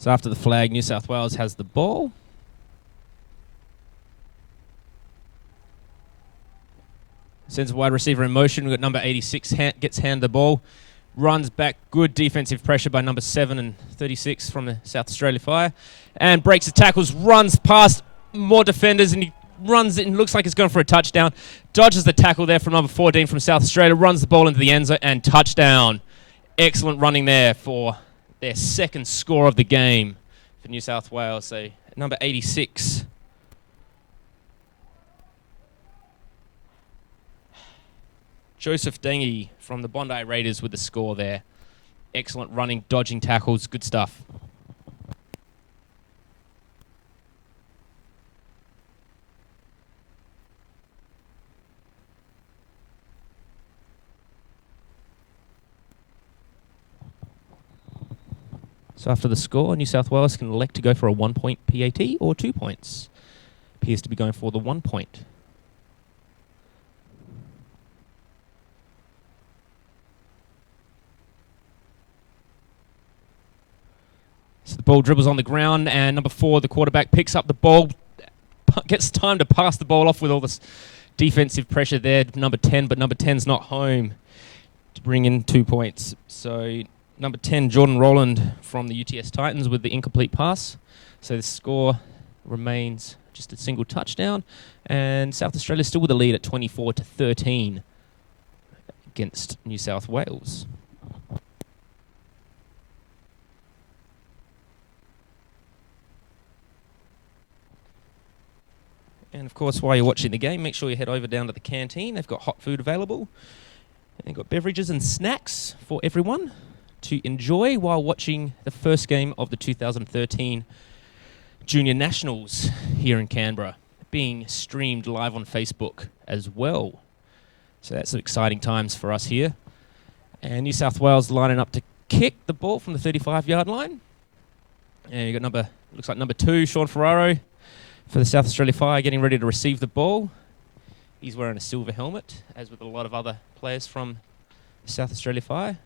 So after the flag, New South Wales has the ball. Sends a wide receiver in motion. We've got number 86 gets handed the ball. Runs back. Good defensive pressure by number 7 and 36 from the South Australia Fire. And breaks the tackles. Runs past more defenders and he runs it and looks like it's going for a touchdown. Dodges the tackle there from number 14 from South Australia. Runs the ball into the end zone and touchdown. Excellent running there for their second score of the game for New South Wales. So number 86. Joseph Dengy from the Bondi Raiders with the score there. Excellent running, dodging tackles, good stuff. So after the score, New South Wales can elect to go for a 1-point PAT or 2 points. Appears to be going for the 1 point. So the ball dribbles on the ground, and number 4, the quarterback, picks up the ball, gets time to pass the ball off with all this defensive pressure there, number 10, but number 10's not home to bring in 2 points. So number 10, Jordan Rowland from the UTS Titans with the incomplete pass. So the score remains just a single touchdown, and South Australia still with a lead at 24-13 against New South Wales. And of course, while you're watching the game, make sure you head over down to the canteen. They've got hot food available. And they've got beverages and snacks for everyone to enjoy while watching the first game of the 2013 Junior Nationals here in Canberra, being streamed live on Facebook as well. So that's some exciting times for us here. And New South Wales lining up to kick the ball from the 35-yard line. And you've got looks like number 2, Sean Ferraro, for the South Australia Fire, getting ready to receive the ball. He's wearing a silver helmet, as with a lot of other players from the South Australia Fire.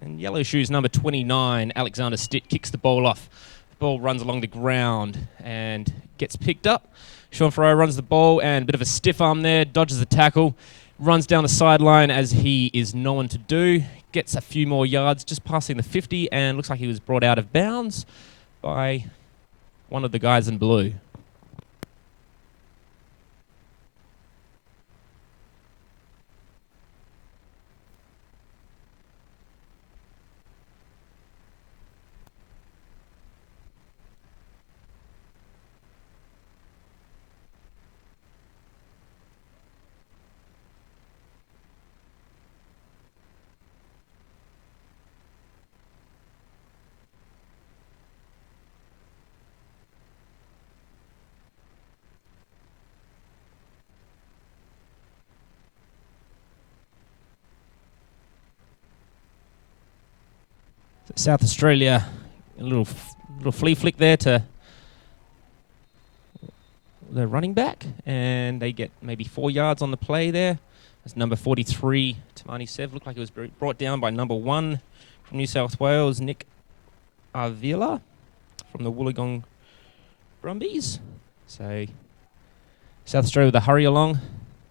And yellow shoes number 29, Alexander Stitt, kicks the ball off. The ball runs along the ground and gets picked up. Sean Ferraro runs the ball and a bit of a stiff arm there, dodges the tackle, runs down the sideline as he is known to do, gets a few more yards just passing the 50, and looks like he was brought out of bounds by one of the guys in blue. South Australia, a little flea flick there to the running back, and they get maybe 4 yards on the play there. That's number 43, Tamani Sev. Looked like it was brought down by number 1 from New South Wales, Nick Avila from the Wollongong Brumbies. So South Australia with a hurry along,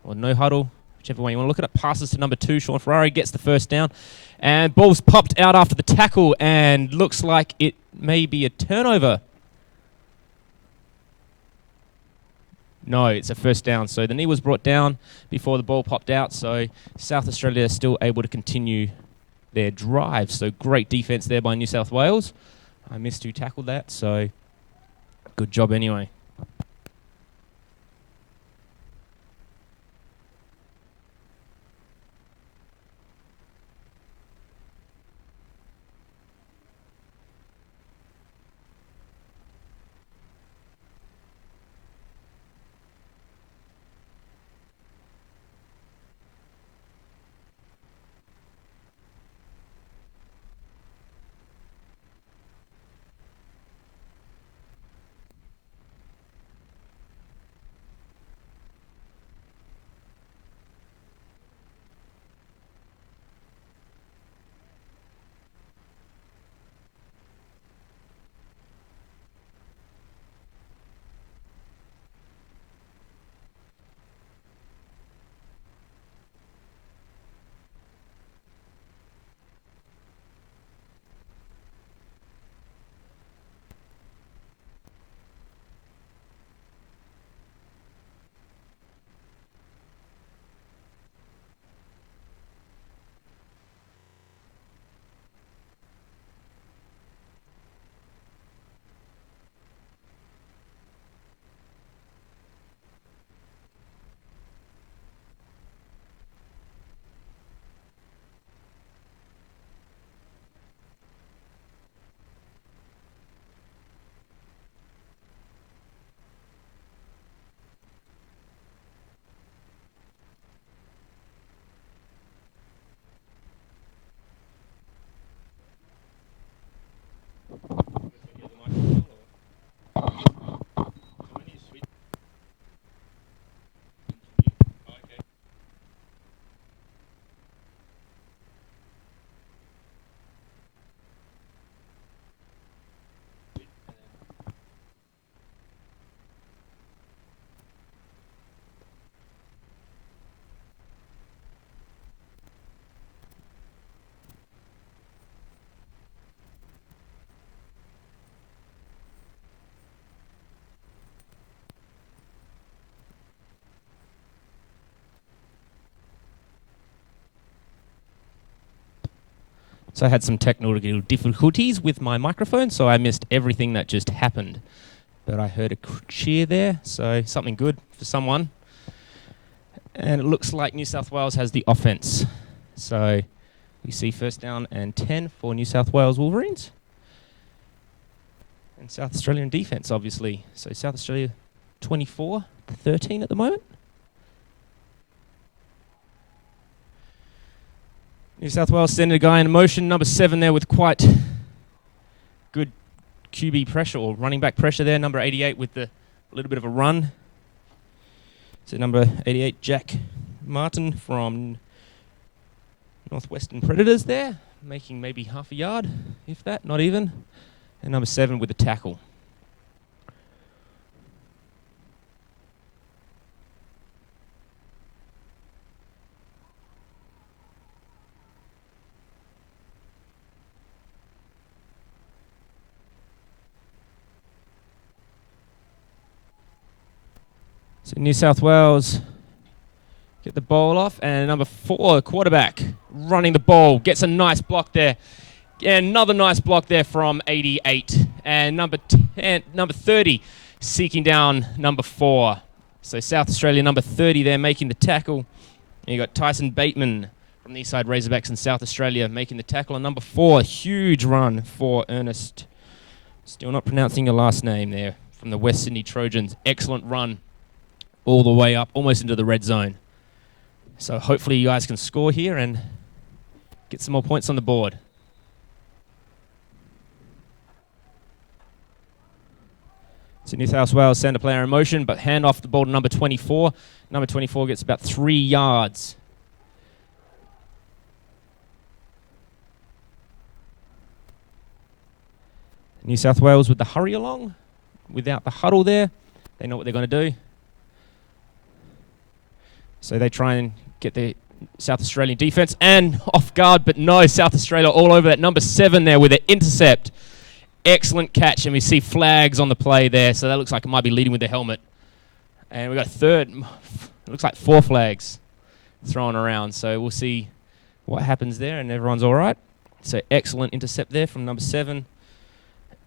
or no huddle, whichever way you want to look at it. Passes to number 2, Sean Ferrari, gets the first down. And ball's popped out after the tackle, and looks like it may be a turnover. No, it's a first down. So the knee was brought down before the ball popped out, so South Australia is still able to continue their drive. So great defense there by New South Wales. I missed who tackled that, so good job anyway. So I had some technical difficulties with my microphone, so I missed everything that just happened. But I heard a cheer there, so something good for someone. And it looks like New South Wales has the offense. So we see first down and 10 for New South Wales Wolverines. And South Australian defense, obviously. So South Australia 24-13 at the moment. New South Wales sending a guy in motion, number 7 there with quite good QB pressure or running back pressure there. Number 88 with a little bit of a run. So number 88, Jack Martin from Northwestern Predators there, making maybe half a yard, if that, not even. And number 7 with the tackle. So New South Wales get the ball off, and number 4, quarterback, running the ball, gets a nice block there. And another nice block there from 88. And number 30, seeking down number 4. So South Australia, number 30 there, making the tackle. And you got Tyson Bateman from the Eastside Razorbacks in South Australia making the tackle. And number 4, huge run for Ernest. Still not pronouncing your last name there, from the West Sydney Trojans. Excellent run all the way up, almost into the red zone. So hopefully you guys can score here and get some more points on the board. So New South Wales send a player in motion, but hand off the ball to number 24. Number 24 gets about 3 yards. New South Wales with the hurry along, without the huddle there. They know what they're going to do. So they try and get the South Australian defense and off guard, but no, South Australia all over that. Number 7 there with an intercept. Excellent catch, and we see flags on the play there, so that looks like it might be leading with the helmet. And we've got a third, it looks like 4 flags thrown around, so we'll see what happens there, and everyone's all right. So excellent intercept there from number 7,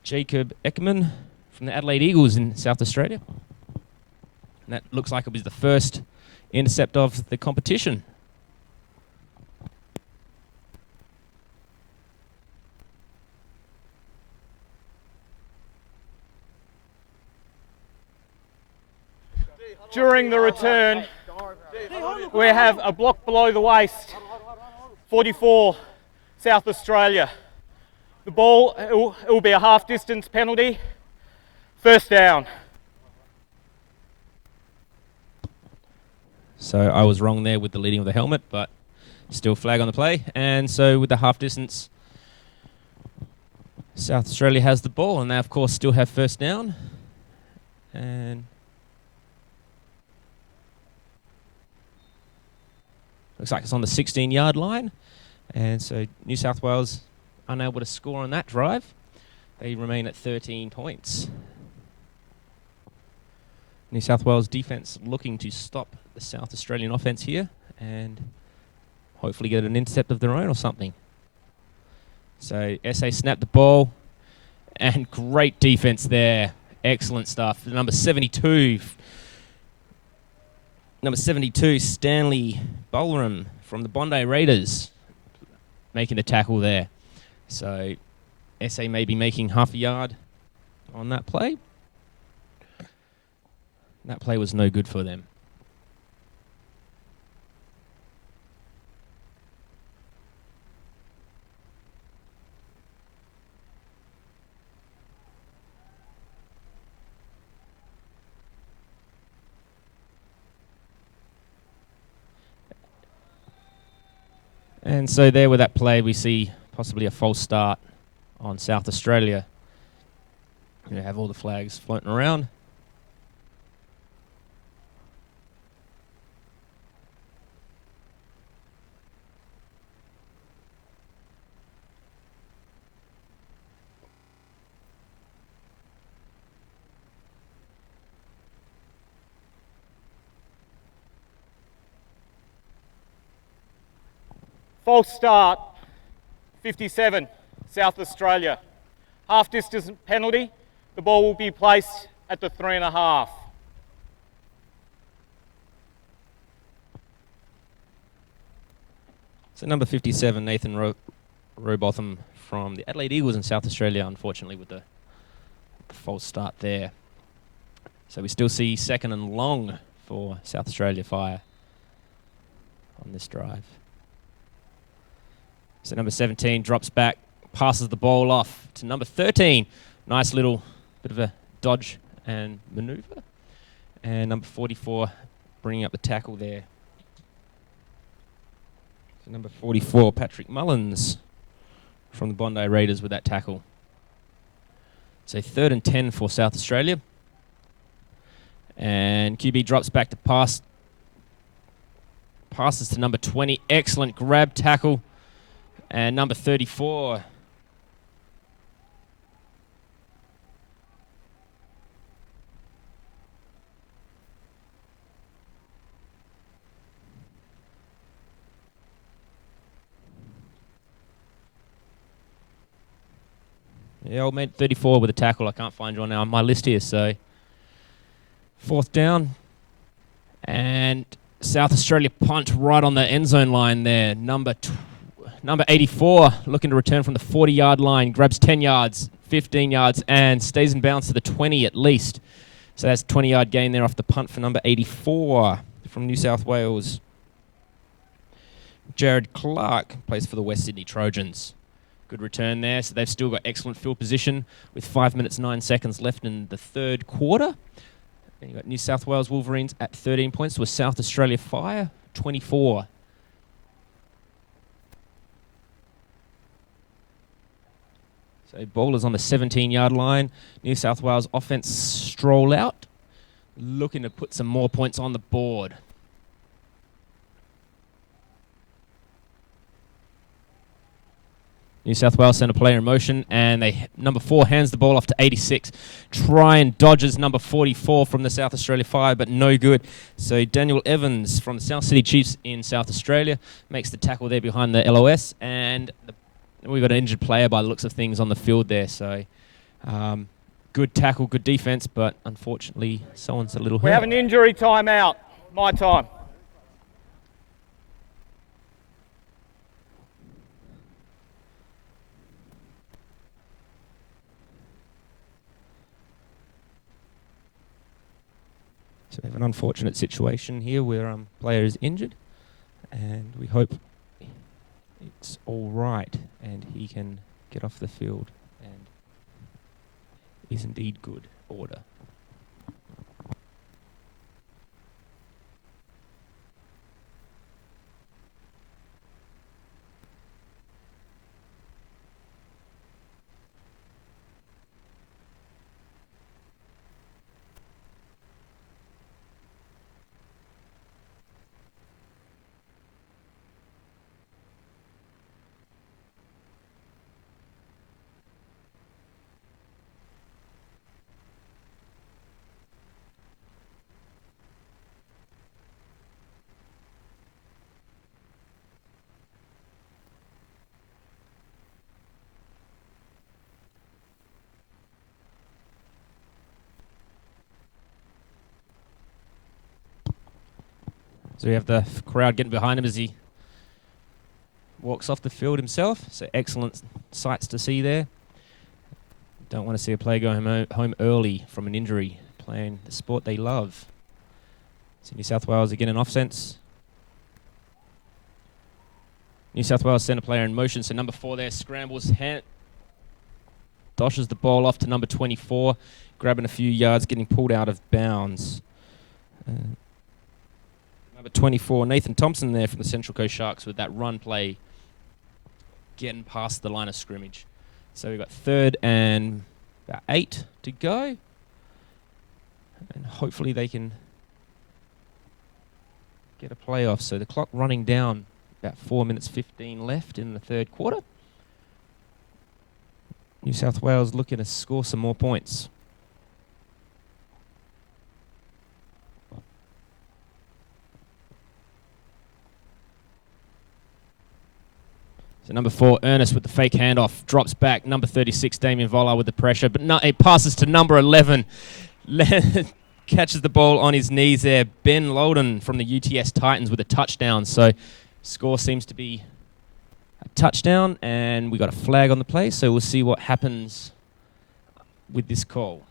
Jacob Eckerman from the Adelaide Eagles in South Australia. And that looks like it was the first intercept of the competition. During the return, we have a block below the waist, 44, South Australia. The ball, it will be a half distance penalty, first down. So I was wrong there with the leading of the helmet, but still flag on the play. And so with the half distance, South Australia has the ball, and they of course still have first down. And looks like it's on the 16-yard line. And so New South Wales unable to score on that drive. They remain at 13 points. New South Wales defense looking to stop the South Australian offense here and hopefully get an intercept of their own or something. So SA snapped the ball, and great defense there. Excellent stuff. Number 72, Stanley Bolaram from the Bondi Raiders making the tackle there. So SA may be making half a yard on that play. That play was no good for them. And so there with that play, we see possibly a false start on South Australia. You have all the flags floating around. False start, 57, South Australia. Half distance penalty, the ball will be placed at the 3.5. So number 57, Nathan Robotham from the Adelaide Eagles in South Australia, unfortunately with the false start there. So we still see second and long for South Australia Fire on this drive. So number 17 drops back, passes the ball off to number 13. Nice little bit of a dodge and manoeuvre. And number 44 bringing up the tackle there. So number 44, Patrick Mullins from the Bondi Raiders with that tackle. So 3rd and 10 for South Australia. And QB drops back to pass. Passes to number 20. Excellent grab tackle. And number 34. Yeah, old mate 34 with a tackle. I can't find you now on my list here, so 4th down. And South Australia punt right on the end zone line there. Number 84 looking to return from the 40-yard line. Grabs 10 yards, 15 yards, and stays in bounds to the 20 at least. So that's a 20-yard gain there off the punt for number 84 from New South Wales. Jared Clark plays for the West Sydney Trojans. Good return there. So they've still got excellent field position with 5 minutes, 9 seconds left in the 3rd quarter. And you've got New South Wales Wolverines at 13 points to a South Australia Fire, 24. So ballers on the 17-yard line. New South Wales offense stroll out, looking to put some more points on the board. New South Wales send a player in motion, and number 4 hands the ball off to 86. Try and dodges number 44 from the South Australia Fire, but no good. So Daniel Evans from the South City Chiefs in South Australia makes the tackle there behind the LOS, and we've got an injured player by the looks of things on the field there. So good tackle, good defense, but unfortunately someone's a little hurt. We have an injury timeout. My time. So we have an unfortunate situation here where player is injured, and we hope it's all right and he can get off the field and is indeed good order. So we have the crowd getting behind him as he walks off the field himself. So excellent sights to see there. Don't want to see a player go home early from an injury, playing the sport they love. So New South Wales again in offense. New South Wales send a player in motion. So number 4 there scrambles, doshes the ball off to number 24, grabbing a few yards, getting pulled out of bounds. Number 24, Nathan Thompson there from the Central Coast Sharks with that run play getting past the line of scrimmage. So we've got 3rd and about 8 to go. And hopefully they can get a play off. So the clock running down, about 4 minutes 15 left in the 3rd quarter. New South Wales looking to score some more points. So number 4, Ernest with the fake handoff, drops back. Number 36, Damien Volar with the pressure, but no, it passes to number 11. Catches the ball on his knees there. Ben Loden from the UTS Titans with a touchdown. So score seems to be a touchdown, and we got a flag on the play, so we'll see what happens with this call.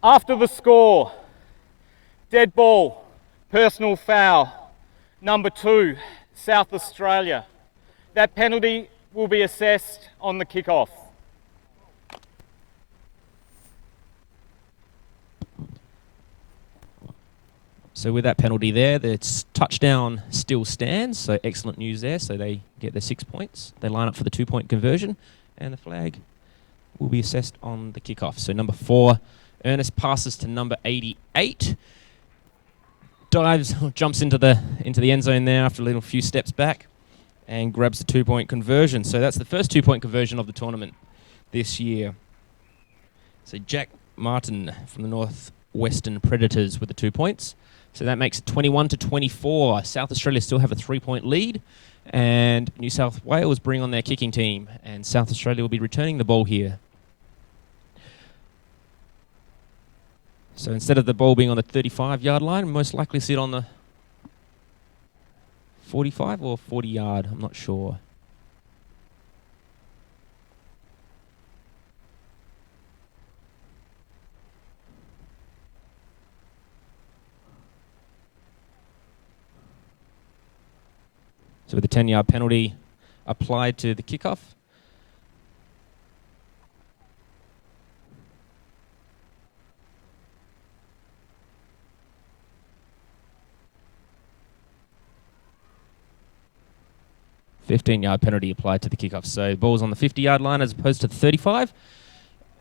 After the score, dead ball, personal foul, number 2, South Australia. That penalty will be assessed on the kickoff. So with that penalty there, the touchdown still stands, so excellent news there. So they get their 6 points. They line up for the 2-point conversion, and the flag will be assessed on the kickoff. So number 4, Ernest passes to number 88. Dives, jumps into the end zone there after a little few steps back, and grabs the 2-point conversion. So that's the first 2-point conversion of the tournament this year. So Jack Martin from the Northwestern Predators with the 2 points. So that makes it 21-24. South Australia still have a 3-point lead, and New South Wales bring on their kicking team, and South Australia will be returning the ball here. So instead of the ball being on the 35-yard line, most likely see it on the 45 or 40-yard, I'm not sure. So with the 10-yard penalty applied to the kickoff. $15-yard penalty applied to the kickoff. So ball's on the 50-yard line as opposed to the 35.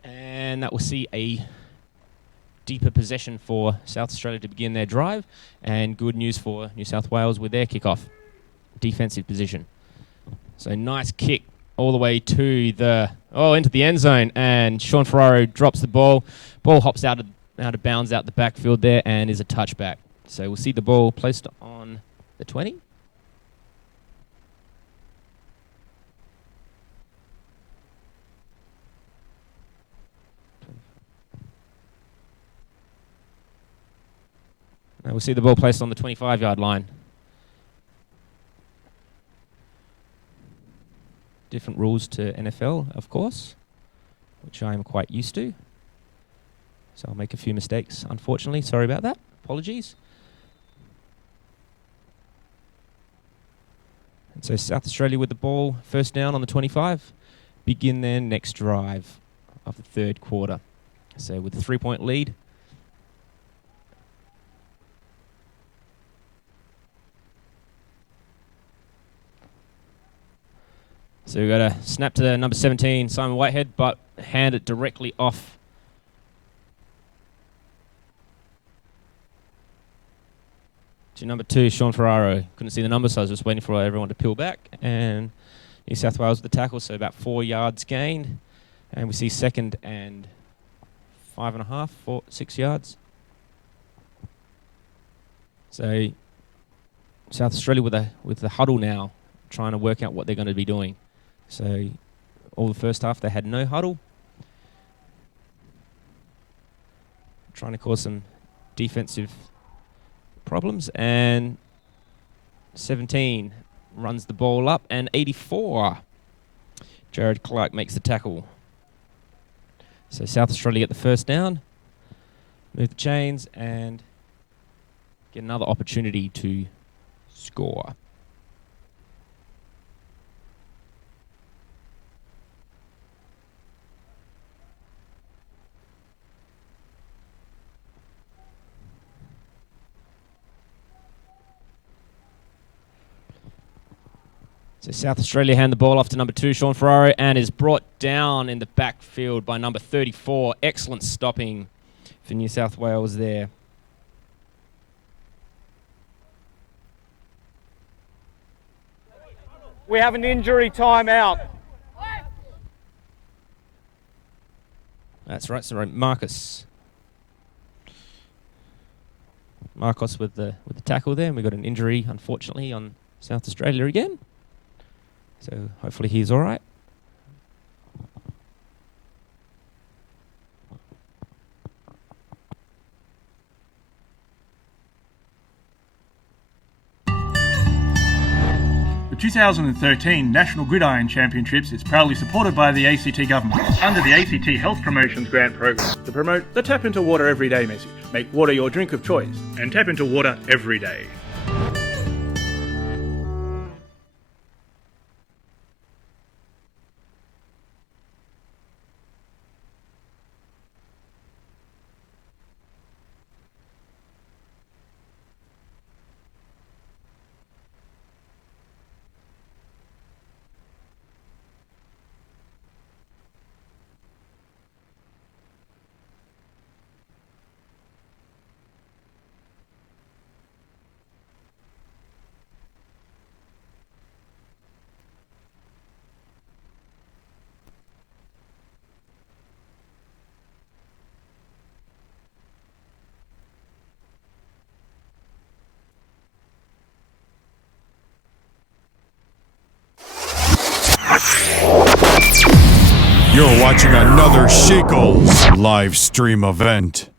And that will see a deeper possession for South Australia to begin their drive. And good news for New South Wales with their kickoff. Defensive position. So nice kick all the way to into the end zone, and Sean Ferraro drops the ball. Ball hops out of bounds out the backfield there and is a touchback. So we'll see the ball placed on the 20. Now we'll see the ball placed on the 25-yard line. Different rules to NFL, of course, which I am quite used to. So I'll make a few mistakes, unfortunately. Sorry about that. Apologies. And so South Australia with the ball, first down on the 25, begin their next drive of the third quarter. So with a 3-point lead. So we've got a snap to number 17, Simon Whitehead, but hand it directly off to number 2, Sean Ferraro. Couldn't see the number, so I was just waiting for everyone to peel back. And New South Wales with the tackle, so about 4 yards gained. And we see 2nd and 5.5, 6 yards. So South Australia with the huddle now, trying to work out what they're going to be doing. So all the first half they had no huddle. Trying to cause some defensive problems. And 17 runs the ball up, and 84. Jared Clark makes the tackle. So South Australia get the first down, move the chains, and get another opportunity to score. So South Australia hand the ball off to number 2, Sean Ferraro, and is brought down in the backfield by number 34. Excellent stopping for New South Wales there. We have an injury timeout. That's right, so Marcos with the tackle there, and we got an injury, unfortunately, on South Australia again. So hopefully he's all right. The 2013 National Gridiron Championships is proudly supported by the ACT government under the ACT Health Promotions Grant Program to promote the Tap Into Water Everyday message. Make water your drink of choice and tap into water every day. You're watching another Shackles live stream event.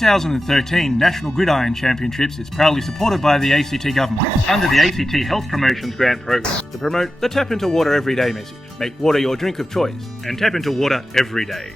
2013 National Gridiron Championships is proudly supported by the ACT government under the ACT Health Promotions Grant Program to promote the Tap Into Water Everyday message. Make water your drink of choice and tap into water every day.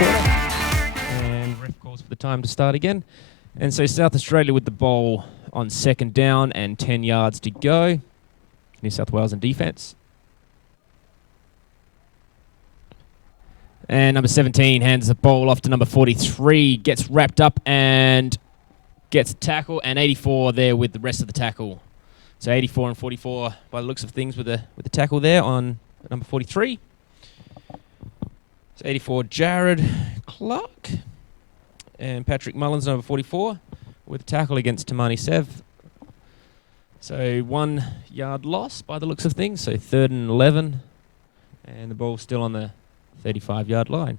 quarter. And ref calls for the time to start again. And so South Australia with the ball on second down and 10 yards to go. New South Wales in defence. And number 17 hands the ball off to number 43, gets wrapped up and gets a tackle, and 84 there with the rest of the tackle. So 84 and 44 by the looks of things with the tackle there on number 43. So 84 Jared Clark and Patrick Mullins, number 44, with a tackle against Tamani Sev. So 1 yard loss by the looks of things. So 3rd and 11, and the ball still on the 35-yard line.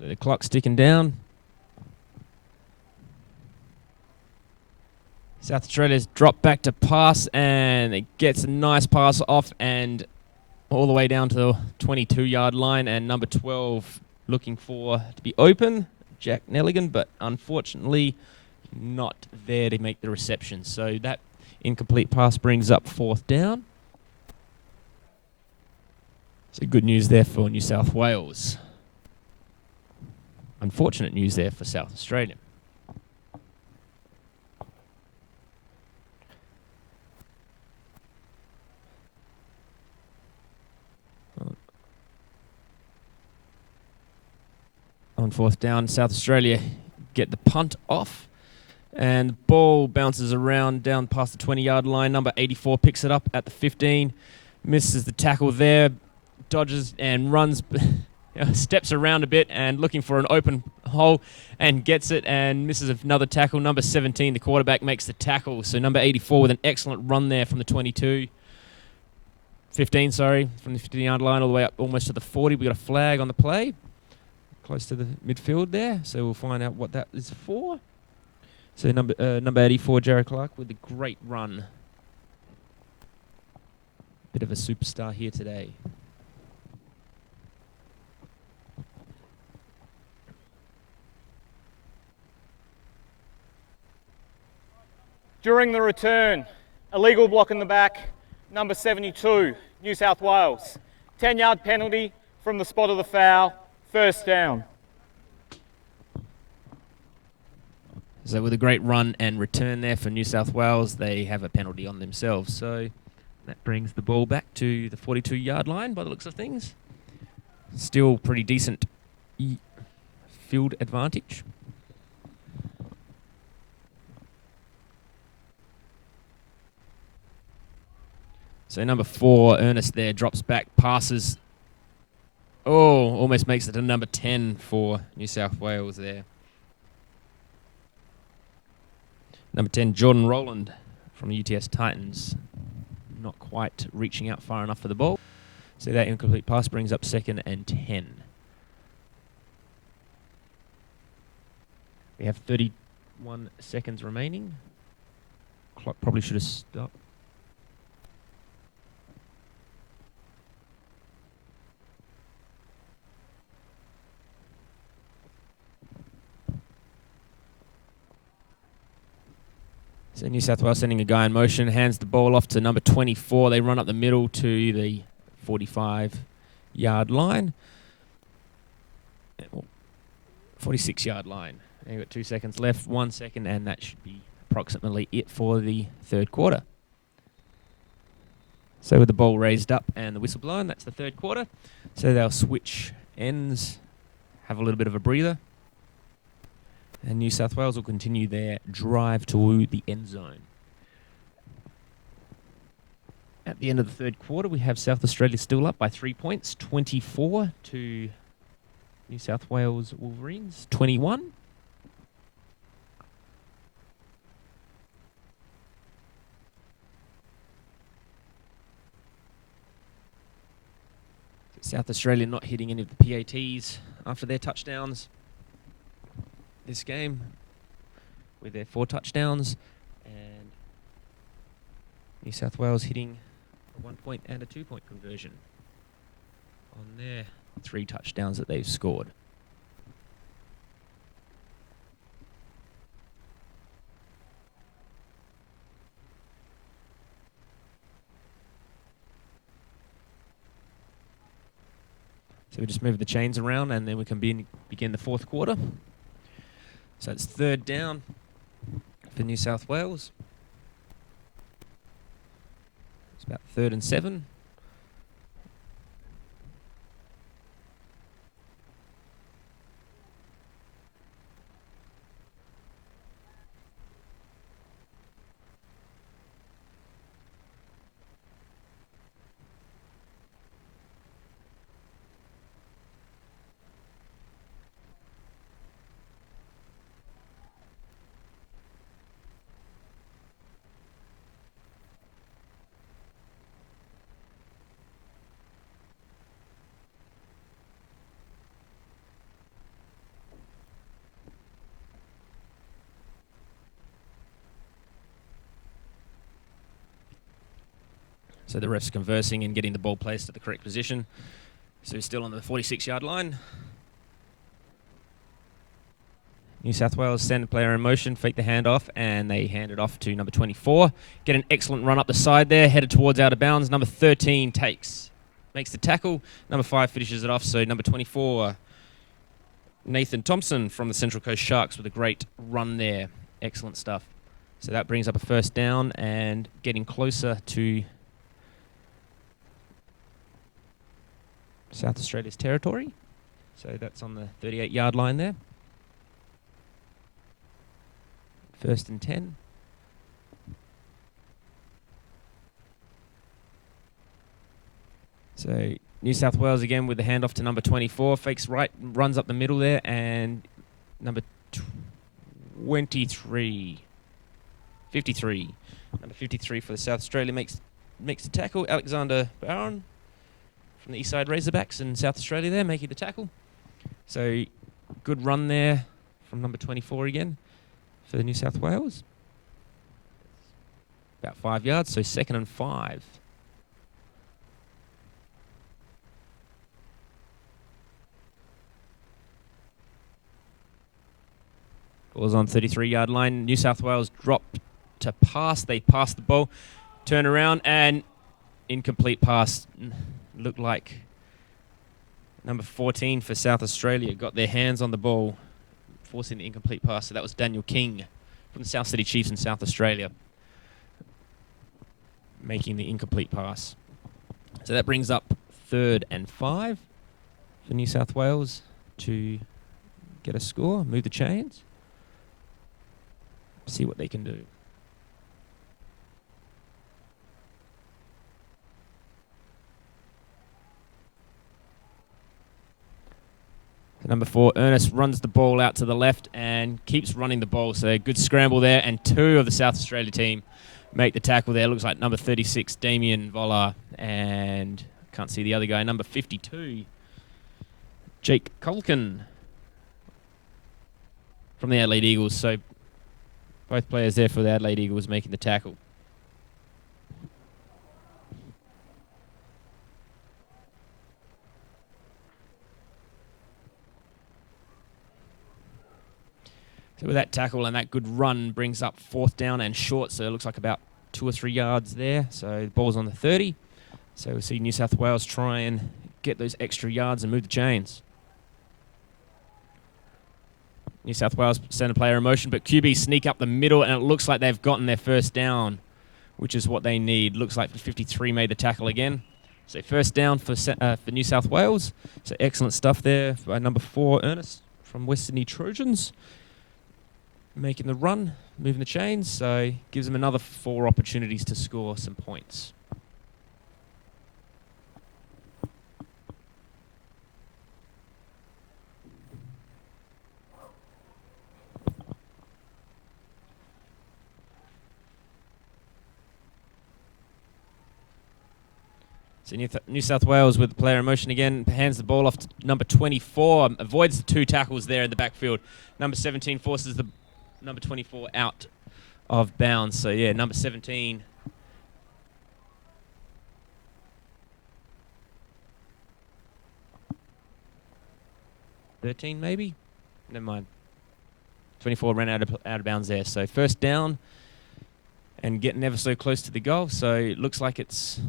So the clock's ticking down. South Australia's dropped back to pass, and it gets a nice pass off and all the way down to the 22-yard line, and number 12 looking for to be open, Jack Nelligan, but unfortunately not there to make the reception. So that incomplete pass brings up 4th down. So good news there for New South Wales. Unfortunate news there for South Australia. On 4th down, South Australia get the punt off. And the ball bounces around down past the 20-yard line. Number 84 picks it up at the 15. Misses the tackle there. Dodges and runs, steps around a bit and looking for an open hole and gets it and misses another tackle. Number 17, the quarterback, makes the tackle. So number 84 with an excellent run there from the 15, from the 15-yard line all the way up almost to the 40. We got a flag on the play, close to the midfield there. So we'll find out what that is for. So number 84, Jared Clark, with a great run. Bit of a superstar here today. During the return, illegal block in the back, number 72, New South Wales. 10-yard penalty from the spot of the foul, 1st down. So with a great run and return there for New South Wales, they have a penalty on themselves. So that brings the ball back to the 42-yard line by the looks of things. Still pretty decent field advantage. So number 4, Ernest there, drops back, passes. Oh, almost makes it a number 10 for New South Wales there. Number 10, Jordan Rowland from the UTS Titans. Not quite reaching out far enough for the ball. So that incomplete pass brings up 2nd and 10. We have 31 seconds remaining. Clock probably should have stopped. So New South Wales sending a guy in motion, hands the ball off to number 24. They run up the middle to the 45-yard line. 46-yard line. You've got 2 seconds left, 1 second, and that should be approximately it for the 3rd quarter. So with the ball raised up and the whistle blown, that's the 3rd quarter. So they'll switch ends, have a little bit of a breather. And New South Wales will continue their drive to the end zone. At the end of the 3rd quarter, we have South Australia still up by 3 points, 24 to New South Wales Wolverines, 21. South Australia not hitting any of the PATs after their touchdowns this game with their 4 touchdowns, and New South Wales hitting a 1-point and a 2-point conversion on their 3 touchdowns that they've scored. So we just move the chains around and then we can begin the fourth quarter. So it's third down for New South Wales. It's about 3rd and 7. So the ref's conversing and getting the ball placed at the correct position. So still on the 46-yard line. New South Wales send a player in motion, fake the handoff, and they hand it off to number 24. Get an excellent run up the side there, headed towards out of bounds. Number 13 makes the tackle. Number 5 finishes it off. So number 24, Nathan Thompson from the Central Coast Sharks with a great run there. Excellent stuff. So that brings up a first down and getting closer to South Australia's territory. So that's on the 38-yard line there. 1st and 10. So New South Wales again with the handoff to number 24. Fakes right, runs up the middle there, and number 53. Number 53 for the South Australia makes the tackle. Alexander Barron from the Eastside Razorbacks in South Australia there, making the tackle. So good run there from number 24 again for the New South Wales. About 5 yards, so 2nd and 5. Ball's on 33-yard line. New South Wales dropped to pass. They passed the ball, turn around, and incomplete pass. Looked like number 14 for South Australia got their hands on the ball, forcing the incomplete pass. So that was Daniel King from the South City Chiefs in South Australia, making the incomplete pass. So that brings up 3rd and 5 for New South Wales to get a score, move the chains, see what they can do. Number 4, Ernest runs the ball out to the left and keeps running the ball. So good scramble there, and 2 of the South Australia team make the tackle there. Looks like number 36, Damien Voller, and can't see the other guy, number 52, Jake Culkin from the Adelaide Eagles. So both players there for the Adelaide Eagles making the tackle. So with that tackle and that good run brings up 4th down and short, so it looks like about 2 or 3 yards there. So the ball's on the 30. So we'll see New South Wales try and get those extra yards and move the chains. New South Wales send a player in motion, but QB sneak up the middle, and it looks like they've gotten their first down, which is what they need. Looks like 53 made the tackle again. So first down for New South Wales. So excellent stuff there by number 4, Ernest from West Sydney Trojans, making the run, moving the chains, so gives them another 4 opportunities to score some points. So New South Wales with the player in motion again, hands the ball off to number 24, avoids the 2 tackles there in the backfield. Number 17 forces the number 24 out of bounds. So yeah, number 17 13 maybe? Never mind. 24 ran out of bounds there. So first down and getting ever so close to the goal. So it looks like it's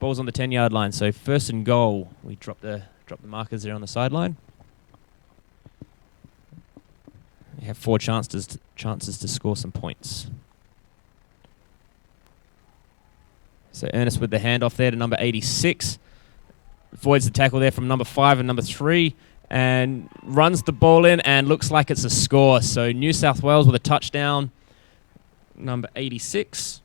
ball's on the 10-yard line. So 1st and goal. We drop the Drop the markers there on the sideline. You have 4 chances to score some points. So Ernest with the handoff there to number 86. Avoids the tackle there from number 5 and number 3. And runs the ball in and looks like it's a score. So New South Wales with a touchdown. Number 86.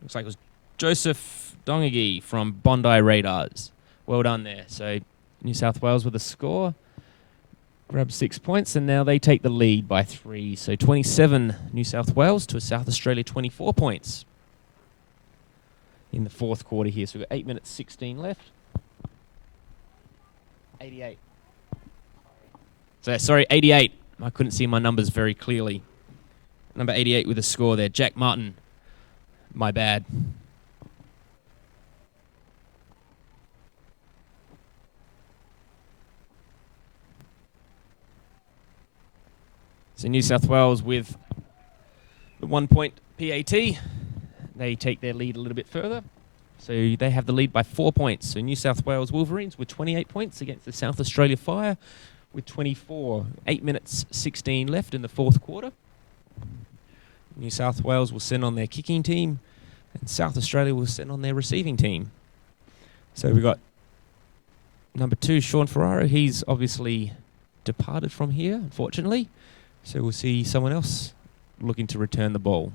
Looks like it was Joseph Dongagi from Bondi Raiders. Well done there. So New South Wales with a score. Grab 6 points, and now they take the lead by 3. So 27 New South Wales to South Australia 24 points in the fourth quarter here. So we've got 8 minutes 16 left. 88. So sorry, 88. I couldn't see my numbers very clearly. Number 88 with a score there. Jack Martin. My bad. So New South Wales with the 1 point PAT. They take their lead a little bit further. So they have the lead by 4 points. So New South Wales Wolverines with 28 points against the South Australia Fire with 24. 8 minutes 16 left in the fourth quarter. New South Wales will send on their kicking team, and South Australia will send on their receiving team. So we've got number 2, Sean Ferraro. He's obviously departed from here, unfortunately. So we'll see someone else looking to return the ball.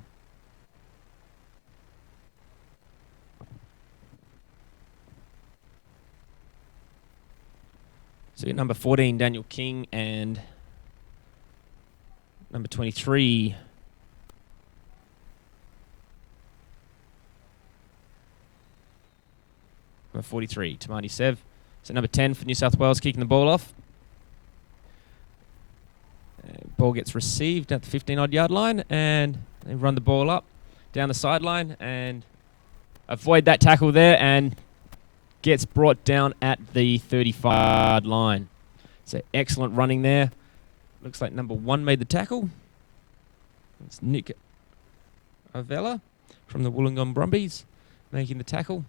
So number 14, Daniel King, and number 23, number 43, Tamani Sev. So number 10 for New South Wales kicking the ball off. Ball gets received at the 15-odd yard line, and they run the ball up down the sideline and avoid that tackle there, and gets brought down at the 35-yard line. So excellent running there. Looks like number 1 made the tackle. It's Nick Avella from the Wollongong Brumbies making the tackle.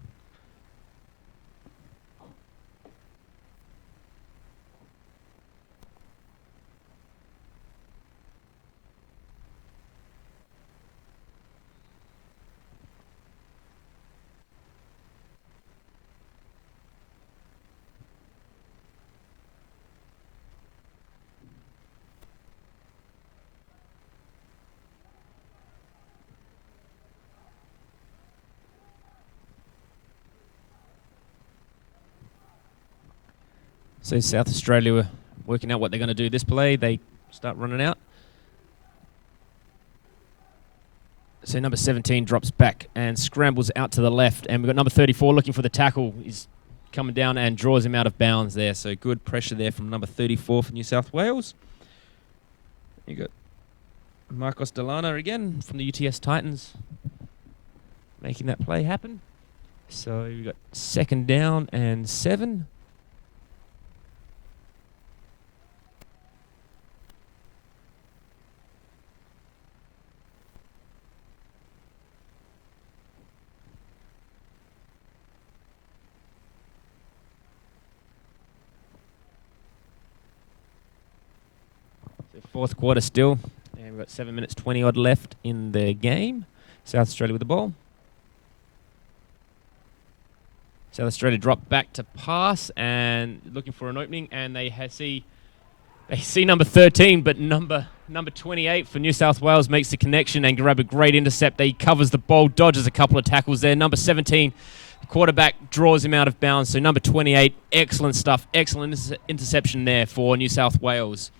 So South Australia were working out what they're going to do this play. They start running out. So number 17 drops back and scrambles out to the left. And we've got number 34 looking for the tackle. He's coming down and draws him out of bounds there. So good pressure there from number 34 for New South Wales. You got Marcos Delana again from the UTS Titans making that play happen. So we've got 2nd down and 7. Fourth quarter still, and we've got 7 minutes 20 odd left in the game. South Australia with the ball. South Australia drop back to pass and looking for an opening, and they see number 13, but number 28 for New South Wales makes the connection and grab a great intercept. He covers the ball, dodges a couple of tackles there. Number 17, the quarterback draws him out of bounds. So number 28, excellent stuff, excellent interception there for New South Wales.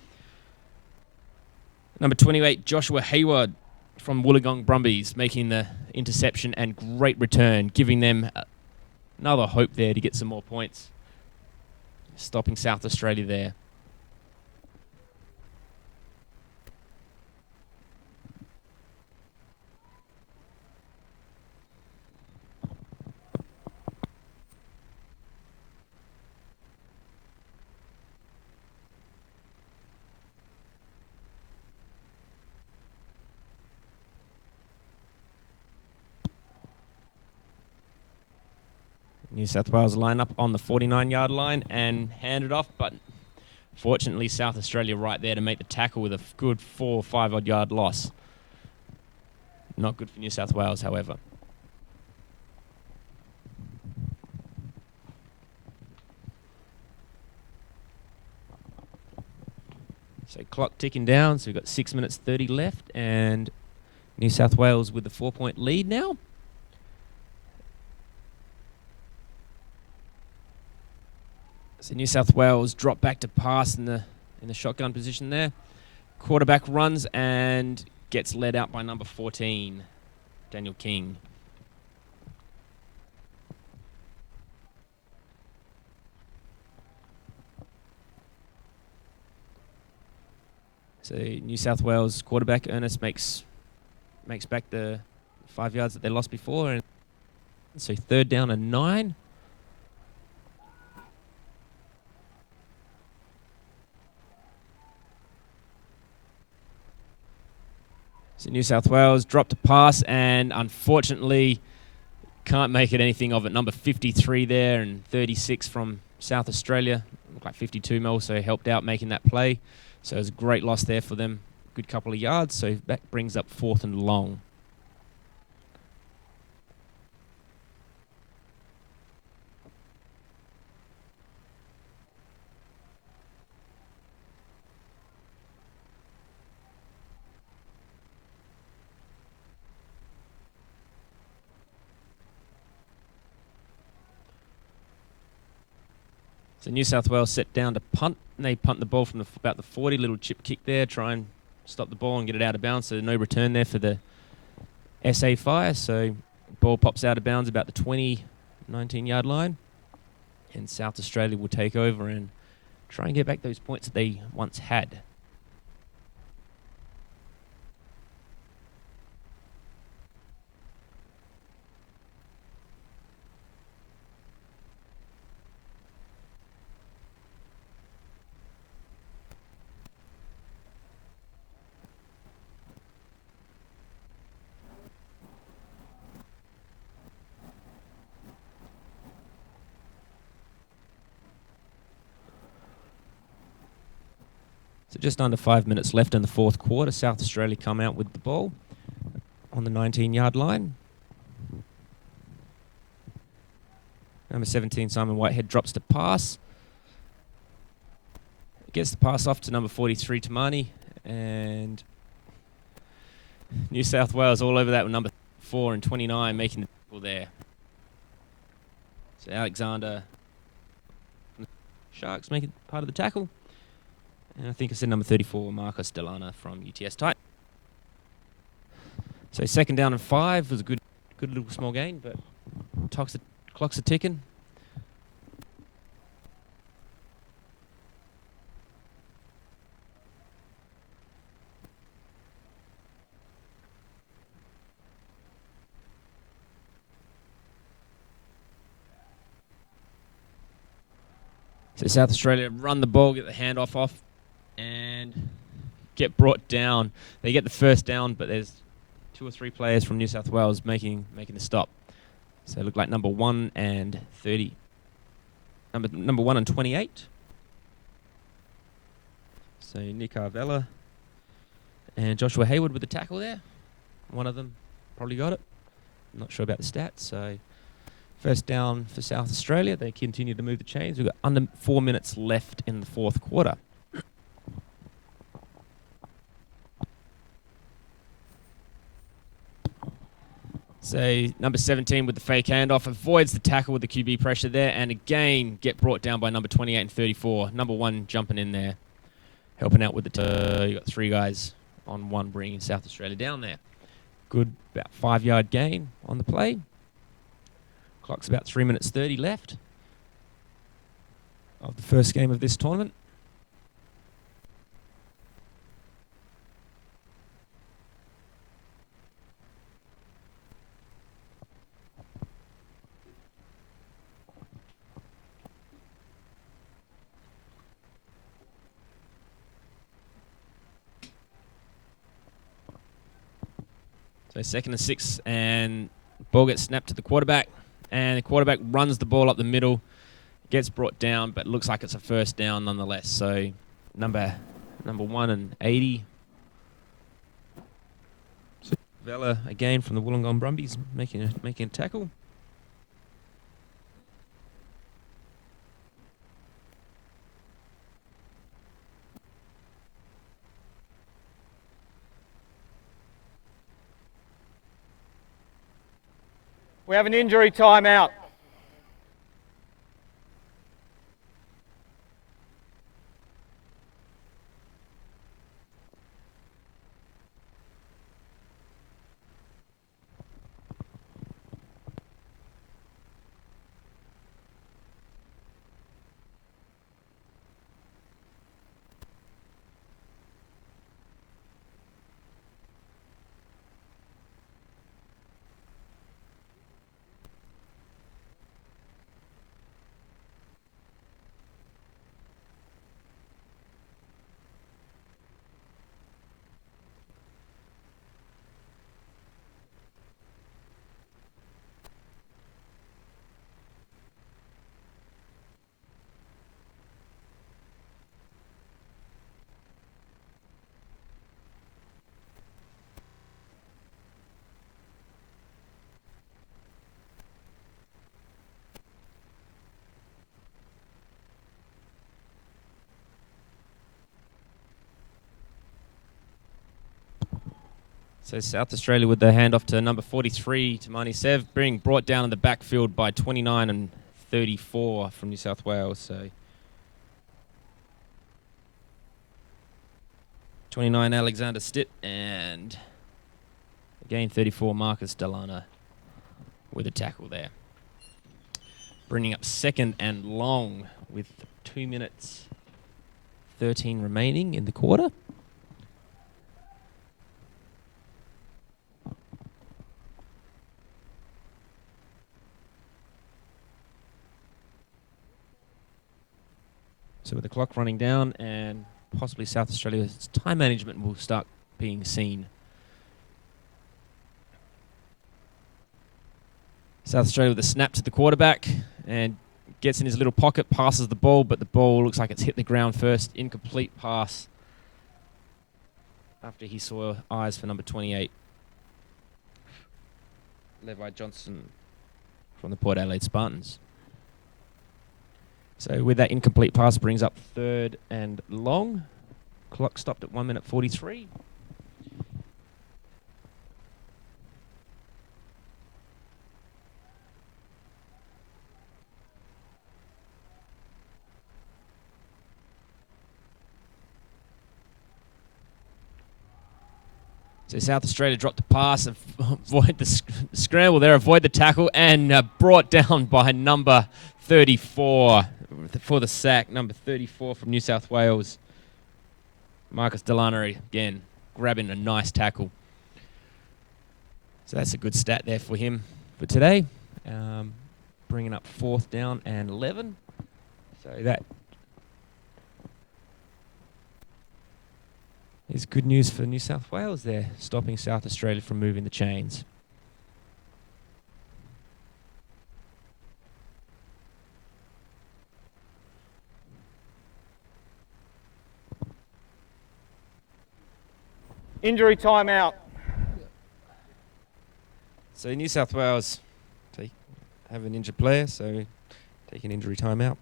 Number 28, Joshua Hayward from Wollongong Brumbies making the interception and great return, giving them another hope there to get some more points. Stopping South Australia there. New South Wales line up on the 49-yard line and hand it off, but fortunately South Australia right there to make the tackle with a good 4 or 5 odd yard loss. Not good for New South Wales, however. So clock ticking down, so we've got 6 minutes 30 left, and New South Wales with the 4-point lead now. So New South Wales drop back to pass in the shotgun position there. Quarterback runs and gets led out by number 14, Daniel King. So New South Wales quarterback Ernest makes back the 5 yards that they lost before, and so 3rd down and 9. So New South Wales dropped a pass and unfortunately can't make it anything of it. Number 53 there and 36 from South Australia. Looked like 52 mil, so helped out making that play. So it was a great loss there for them. Good couple of yards, so that brings up 4th and long. So New South Wales set down to punt, and they punt the ball from about the 40, little chip kick there, try and stop the ball and get it out of bounds, so no return there for the SA Fire. So ball pops out of bounds about the 20, 19-yard line, and South Australia will take over and try and get back those points that they once had. So just under 5 minutes left in the 4th quarter. South Australia come out with the ball on the 19-yard line. Number 17, Simon Whitehead, drops to pass. Gets the pass off to number 43, Tamani. And New South Wales all over that with number 4 and 29 making the tackle there. So Alexander Sharks making part of the tackle. And I think I said number 34, Marcos Delana from UTS Titan. So 2nd down and 5 was a good little small gain, but clocks are ticking. So South Australia run the ball, get the handoff off, and get brought down. They get the 1st down, but there's 2 or 3 players from New South Wales making the stop. So it looked like number 1 and 30. Number 1 and 28. So Nick Arvella and Joshua Haywood with the tackle there. One of them probably got it. I'm not sure about the stats. So 1st down for South Australia. They continue to move the chains. We've got under 4 minutes left in the 4th quarter. So number 17 with the fake handoff avoids the tackle with the QB pressure there, and again get brought down by number 28 and 34. Number 1 jumping in there, helping out with the you got 3 guys on 1 bringing South Australia down there. Good, about 5-yard gain on the play. Clock's about 3 minutes 30 left of the first game of this tournament. So 2nd and 6, and ball gets snapped to the quarterback. And the quarterback runs the ball up the middle, gets brought down, but looks like it's a first down nonetheless. So number 1 and 80. Vella again from the Wollongong Brumbies making a tackle. We have an injury timeout. So South Australia with the handoff to number 43 to Marnie Sev, being brought down in the backfield by 29 and 34 from New South Wales. So 29 Alexander Stitt and again 34 Marcus Delana with a tackle there. Bringing up second and long with 2 minutes 13 remaining in the quarter. So with the clock running down and possibly South Australia's time management will start being seen. South Australia with a snap to the quarterback and gets in his little pocket, passes the ball, but the ball looks like it's hit the ground first. Incomplete pass after he saw eyes for number 28. Levi Johnson from the Port Adelaide Spartans. So with that incomplete pass brings up third and long. Clock stopped at 1 minute 43. So South Australia dropped the pass, avoid the scramble there, avoid the tackle, and brought down by number 34 for the sack. Number 34 from New South Wales. Marcus Delana again, grabbing a nice tackle. So that's a good stat there for him for today. Bringing up fourth down and 11. So that is good news for New South Wales there, stopping South Australia from moving the chains. Injury timeout. So New South Wales have an injured player, so take an injury timeout.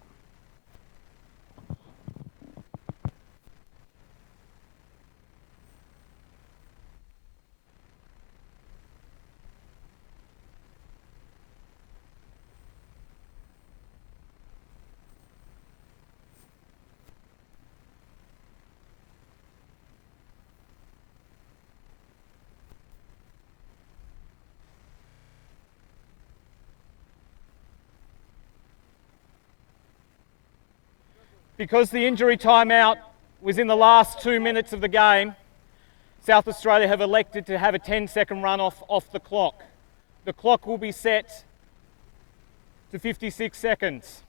Because the injury timeout was in the last 2 minutes of the game, South Australia have elected to have a 10-second runoff off the clock. The clock will be set to 56 seconds.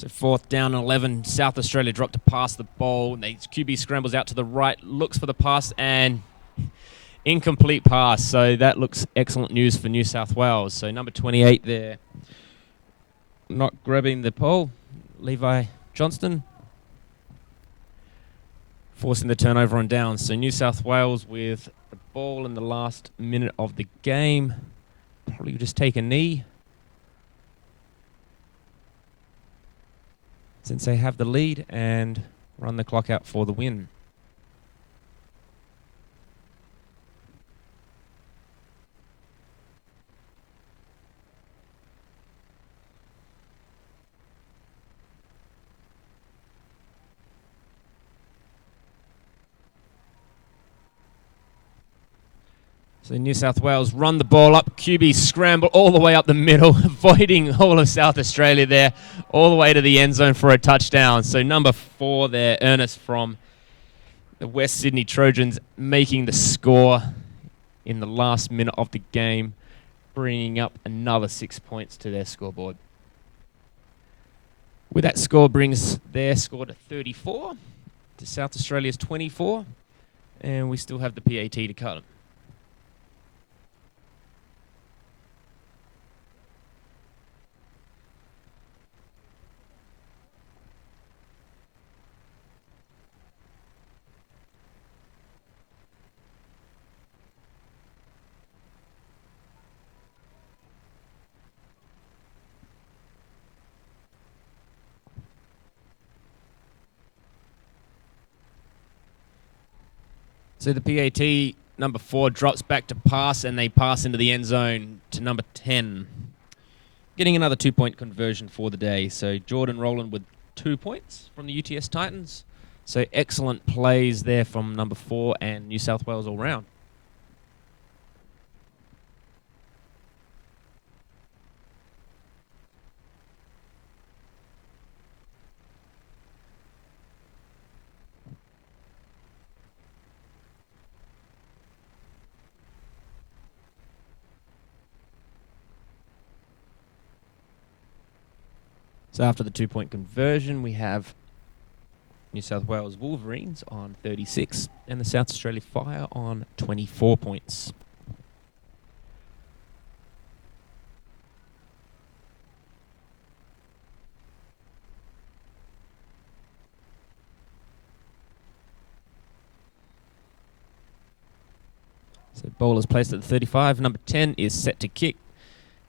So 4th down and 11. South Australia dropped to pass the ball. And QB scrambles out to the right, looks for the pass, and incomplete pass. So that looks excellent news for New South Wales. So number 28 there, not grabbing the ball, Levi Johnston, forcing the turnover on down. So New South Wales with the ball in the last minute of the game. Probably just take a knee, since they have the lead, and run the clock out for the win. So New South Wales run the ball up, QB scramble all the way up the middle, avoiding all of South Australia there, all the way to the end zone for a touchdown. So number 4 there, Ernest from the West Sydney Trojans, making the score in the last minute of the game, bringing up another 6 points to their scoreboard. With that score brings their score to 34, to South Australia's 24, and we still have the PAT to cut them. So the PAT, number 4, drops back to pass, and they pass into the end zone to number 10. Getting another 2-point conversion for the day. So Jordan Rowland with 2 points from the UTS Titans. So excellent plays there from number 4 and New South Wales all round. So after the 2-point conversion, we have New South Wales Wolverines on 36 and the South Australia Fire on 24 points. So ball is placed at the 35. Number 10 is set to kick.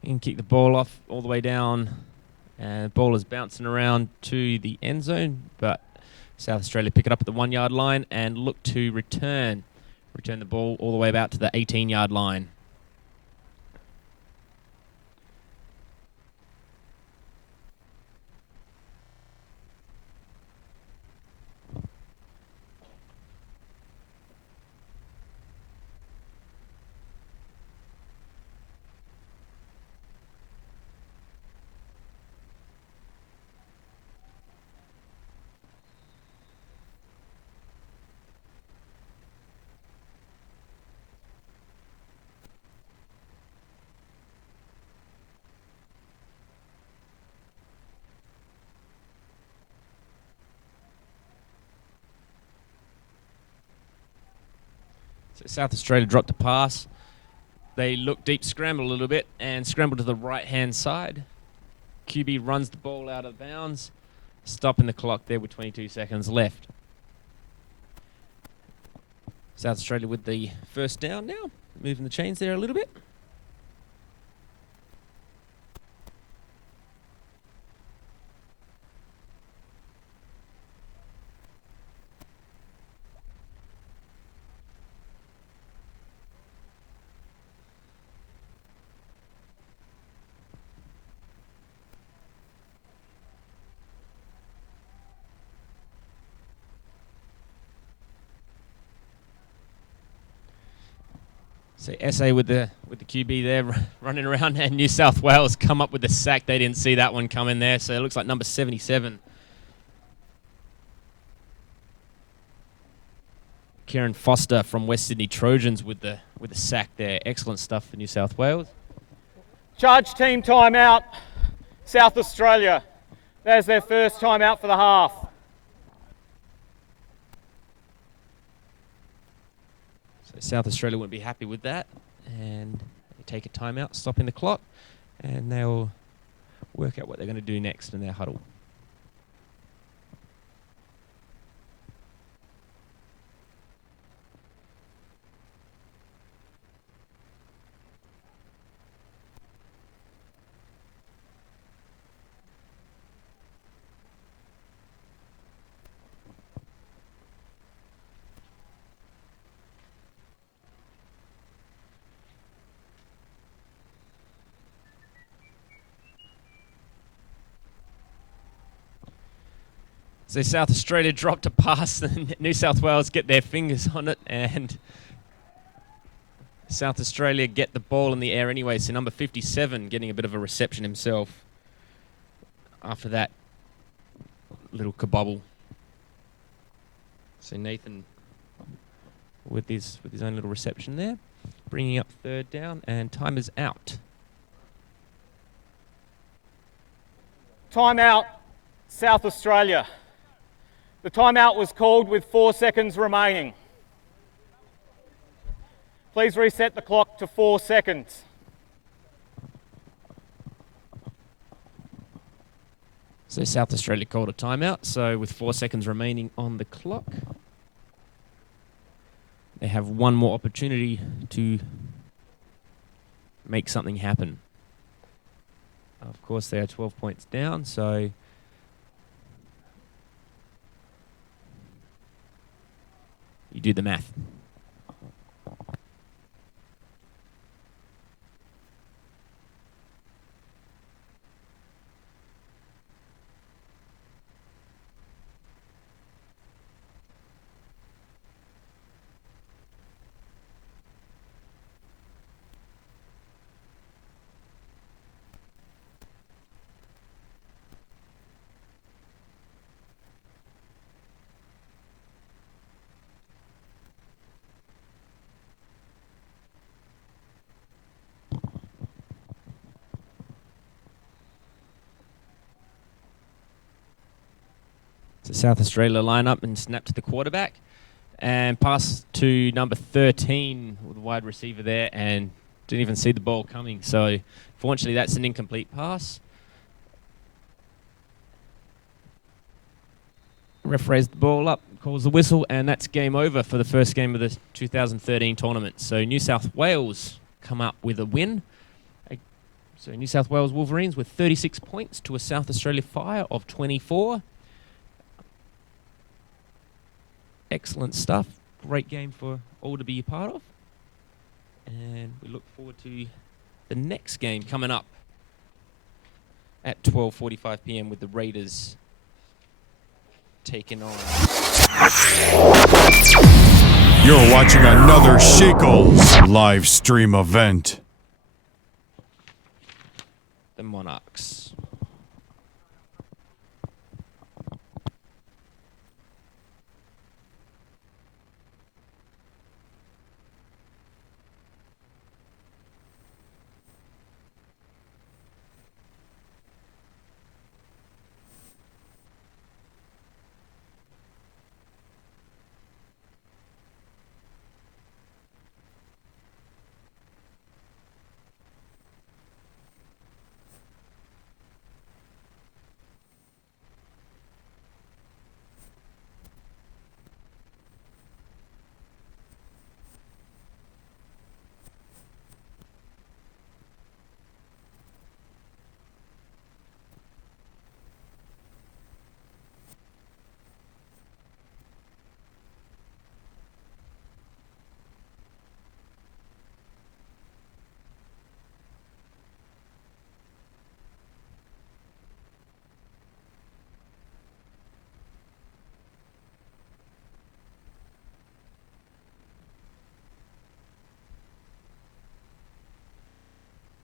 You can kick the ball off all the way down. And the ball is bouncing around to the end zone, but South Australia pick it up at the 1-yard line and look to return the ball all the way about to the 18-yard line. So South Australia dropped the pass. They look deep, scramble a little bit, and scramble to the right-hand side. QB runs the ball out of bounds, stopping the clock there with 22 seconds left. South Australia with the first down now, moving the chains there a little bit. So SA with the QB there running around, and New South Wales come up with the sack. They didn't see that one coming there, so it looks like number 77. Kieran Foster from West Sydney Trojans with the sack there. Excellent stuff for New South Wales. Charge team timeout, South Australia. There's their first time out for the half. So South Australia wouldn't be happy with that, and they take a timeout, stopping the clock, and they'll work out what they're going to do next in their huddle. So South Australia dropped a pass and New South Wales get their fingers on it, and South Australia get the ball in the air anyway. So number 57 getting a bit of a reception himself after that little kabobble. So Nathan with his own little reception there, bringing up third down, and time is out. Timeout, South Australia. The timeout was called with 4 seconds remaining. Please reset the clock to 4 seconds. So South Australia called a timeout, so with 4 seconds remaining on the clock, they have one more opportunity to make something happen. Of course, they are 12 points down, so you do the math. So South Australia line up and snap to the quarterback and pass to number 13 with a wide receiver there, and didn't even see the ball coming. So fortunately that's an incomplete pass. Ref raised the ball up, calls the whistle, and that's game over for the first game of the 2013 tournament. So New South Wales come up with a win. So New South Wales Wolverines with 36 points to a South Australia Fire of 24. Excellent stuff. Great game for all to be a part of. And we look forward to the next game coming up at 12:45 p.m. with the Raiders taking on. You're watching another Shackles live stream event. The Monarchs.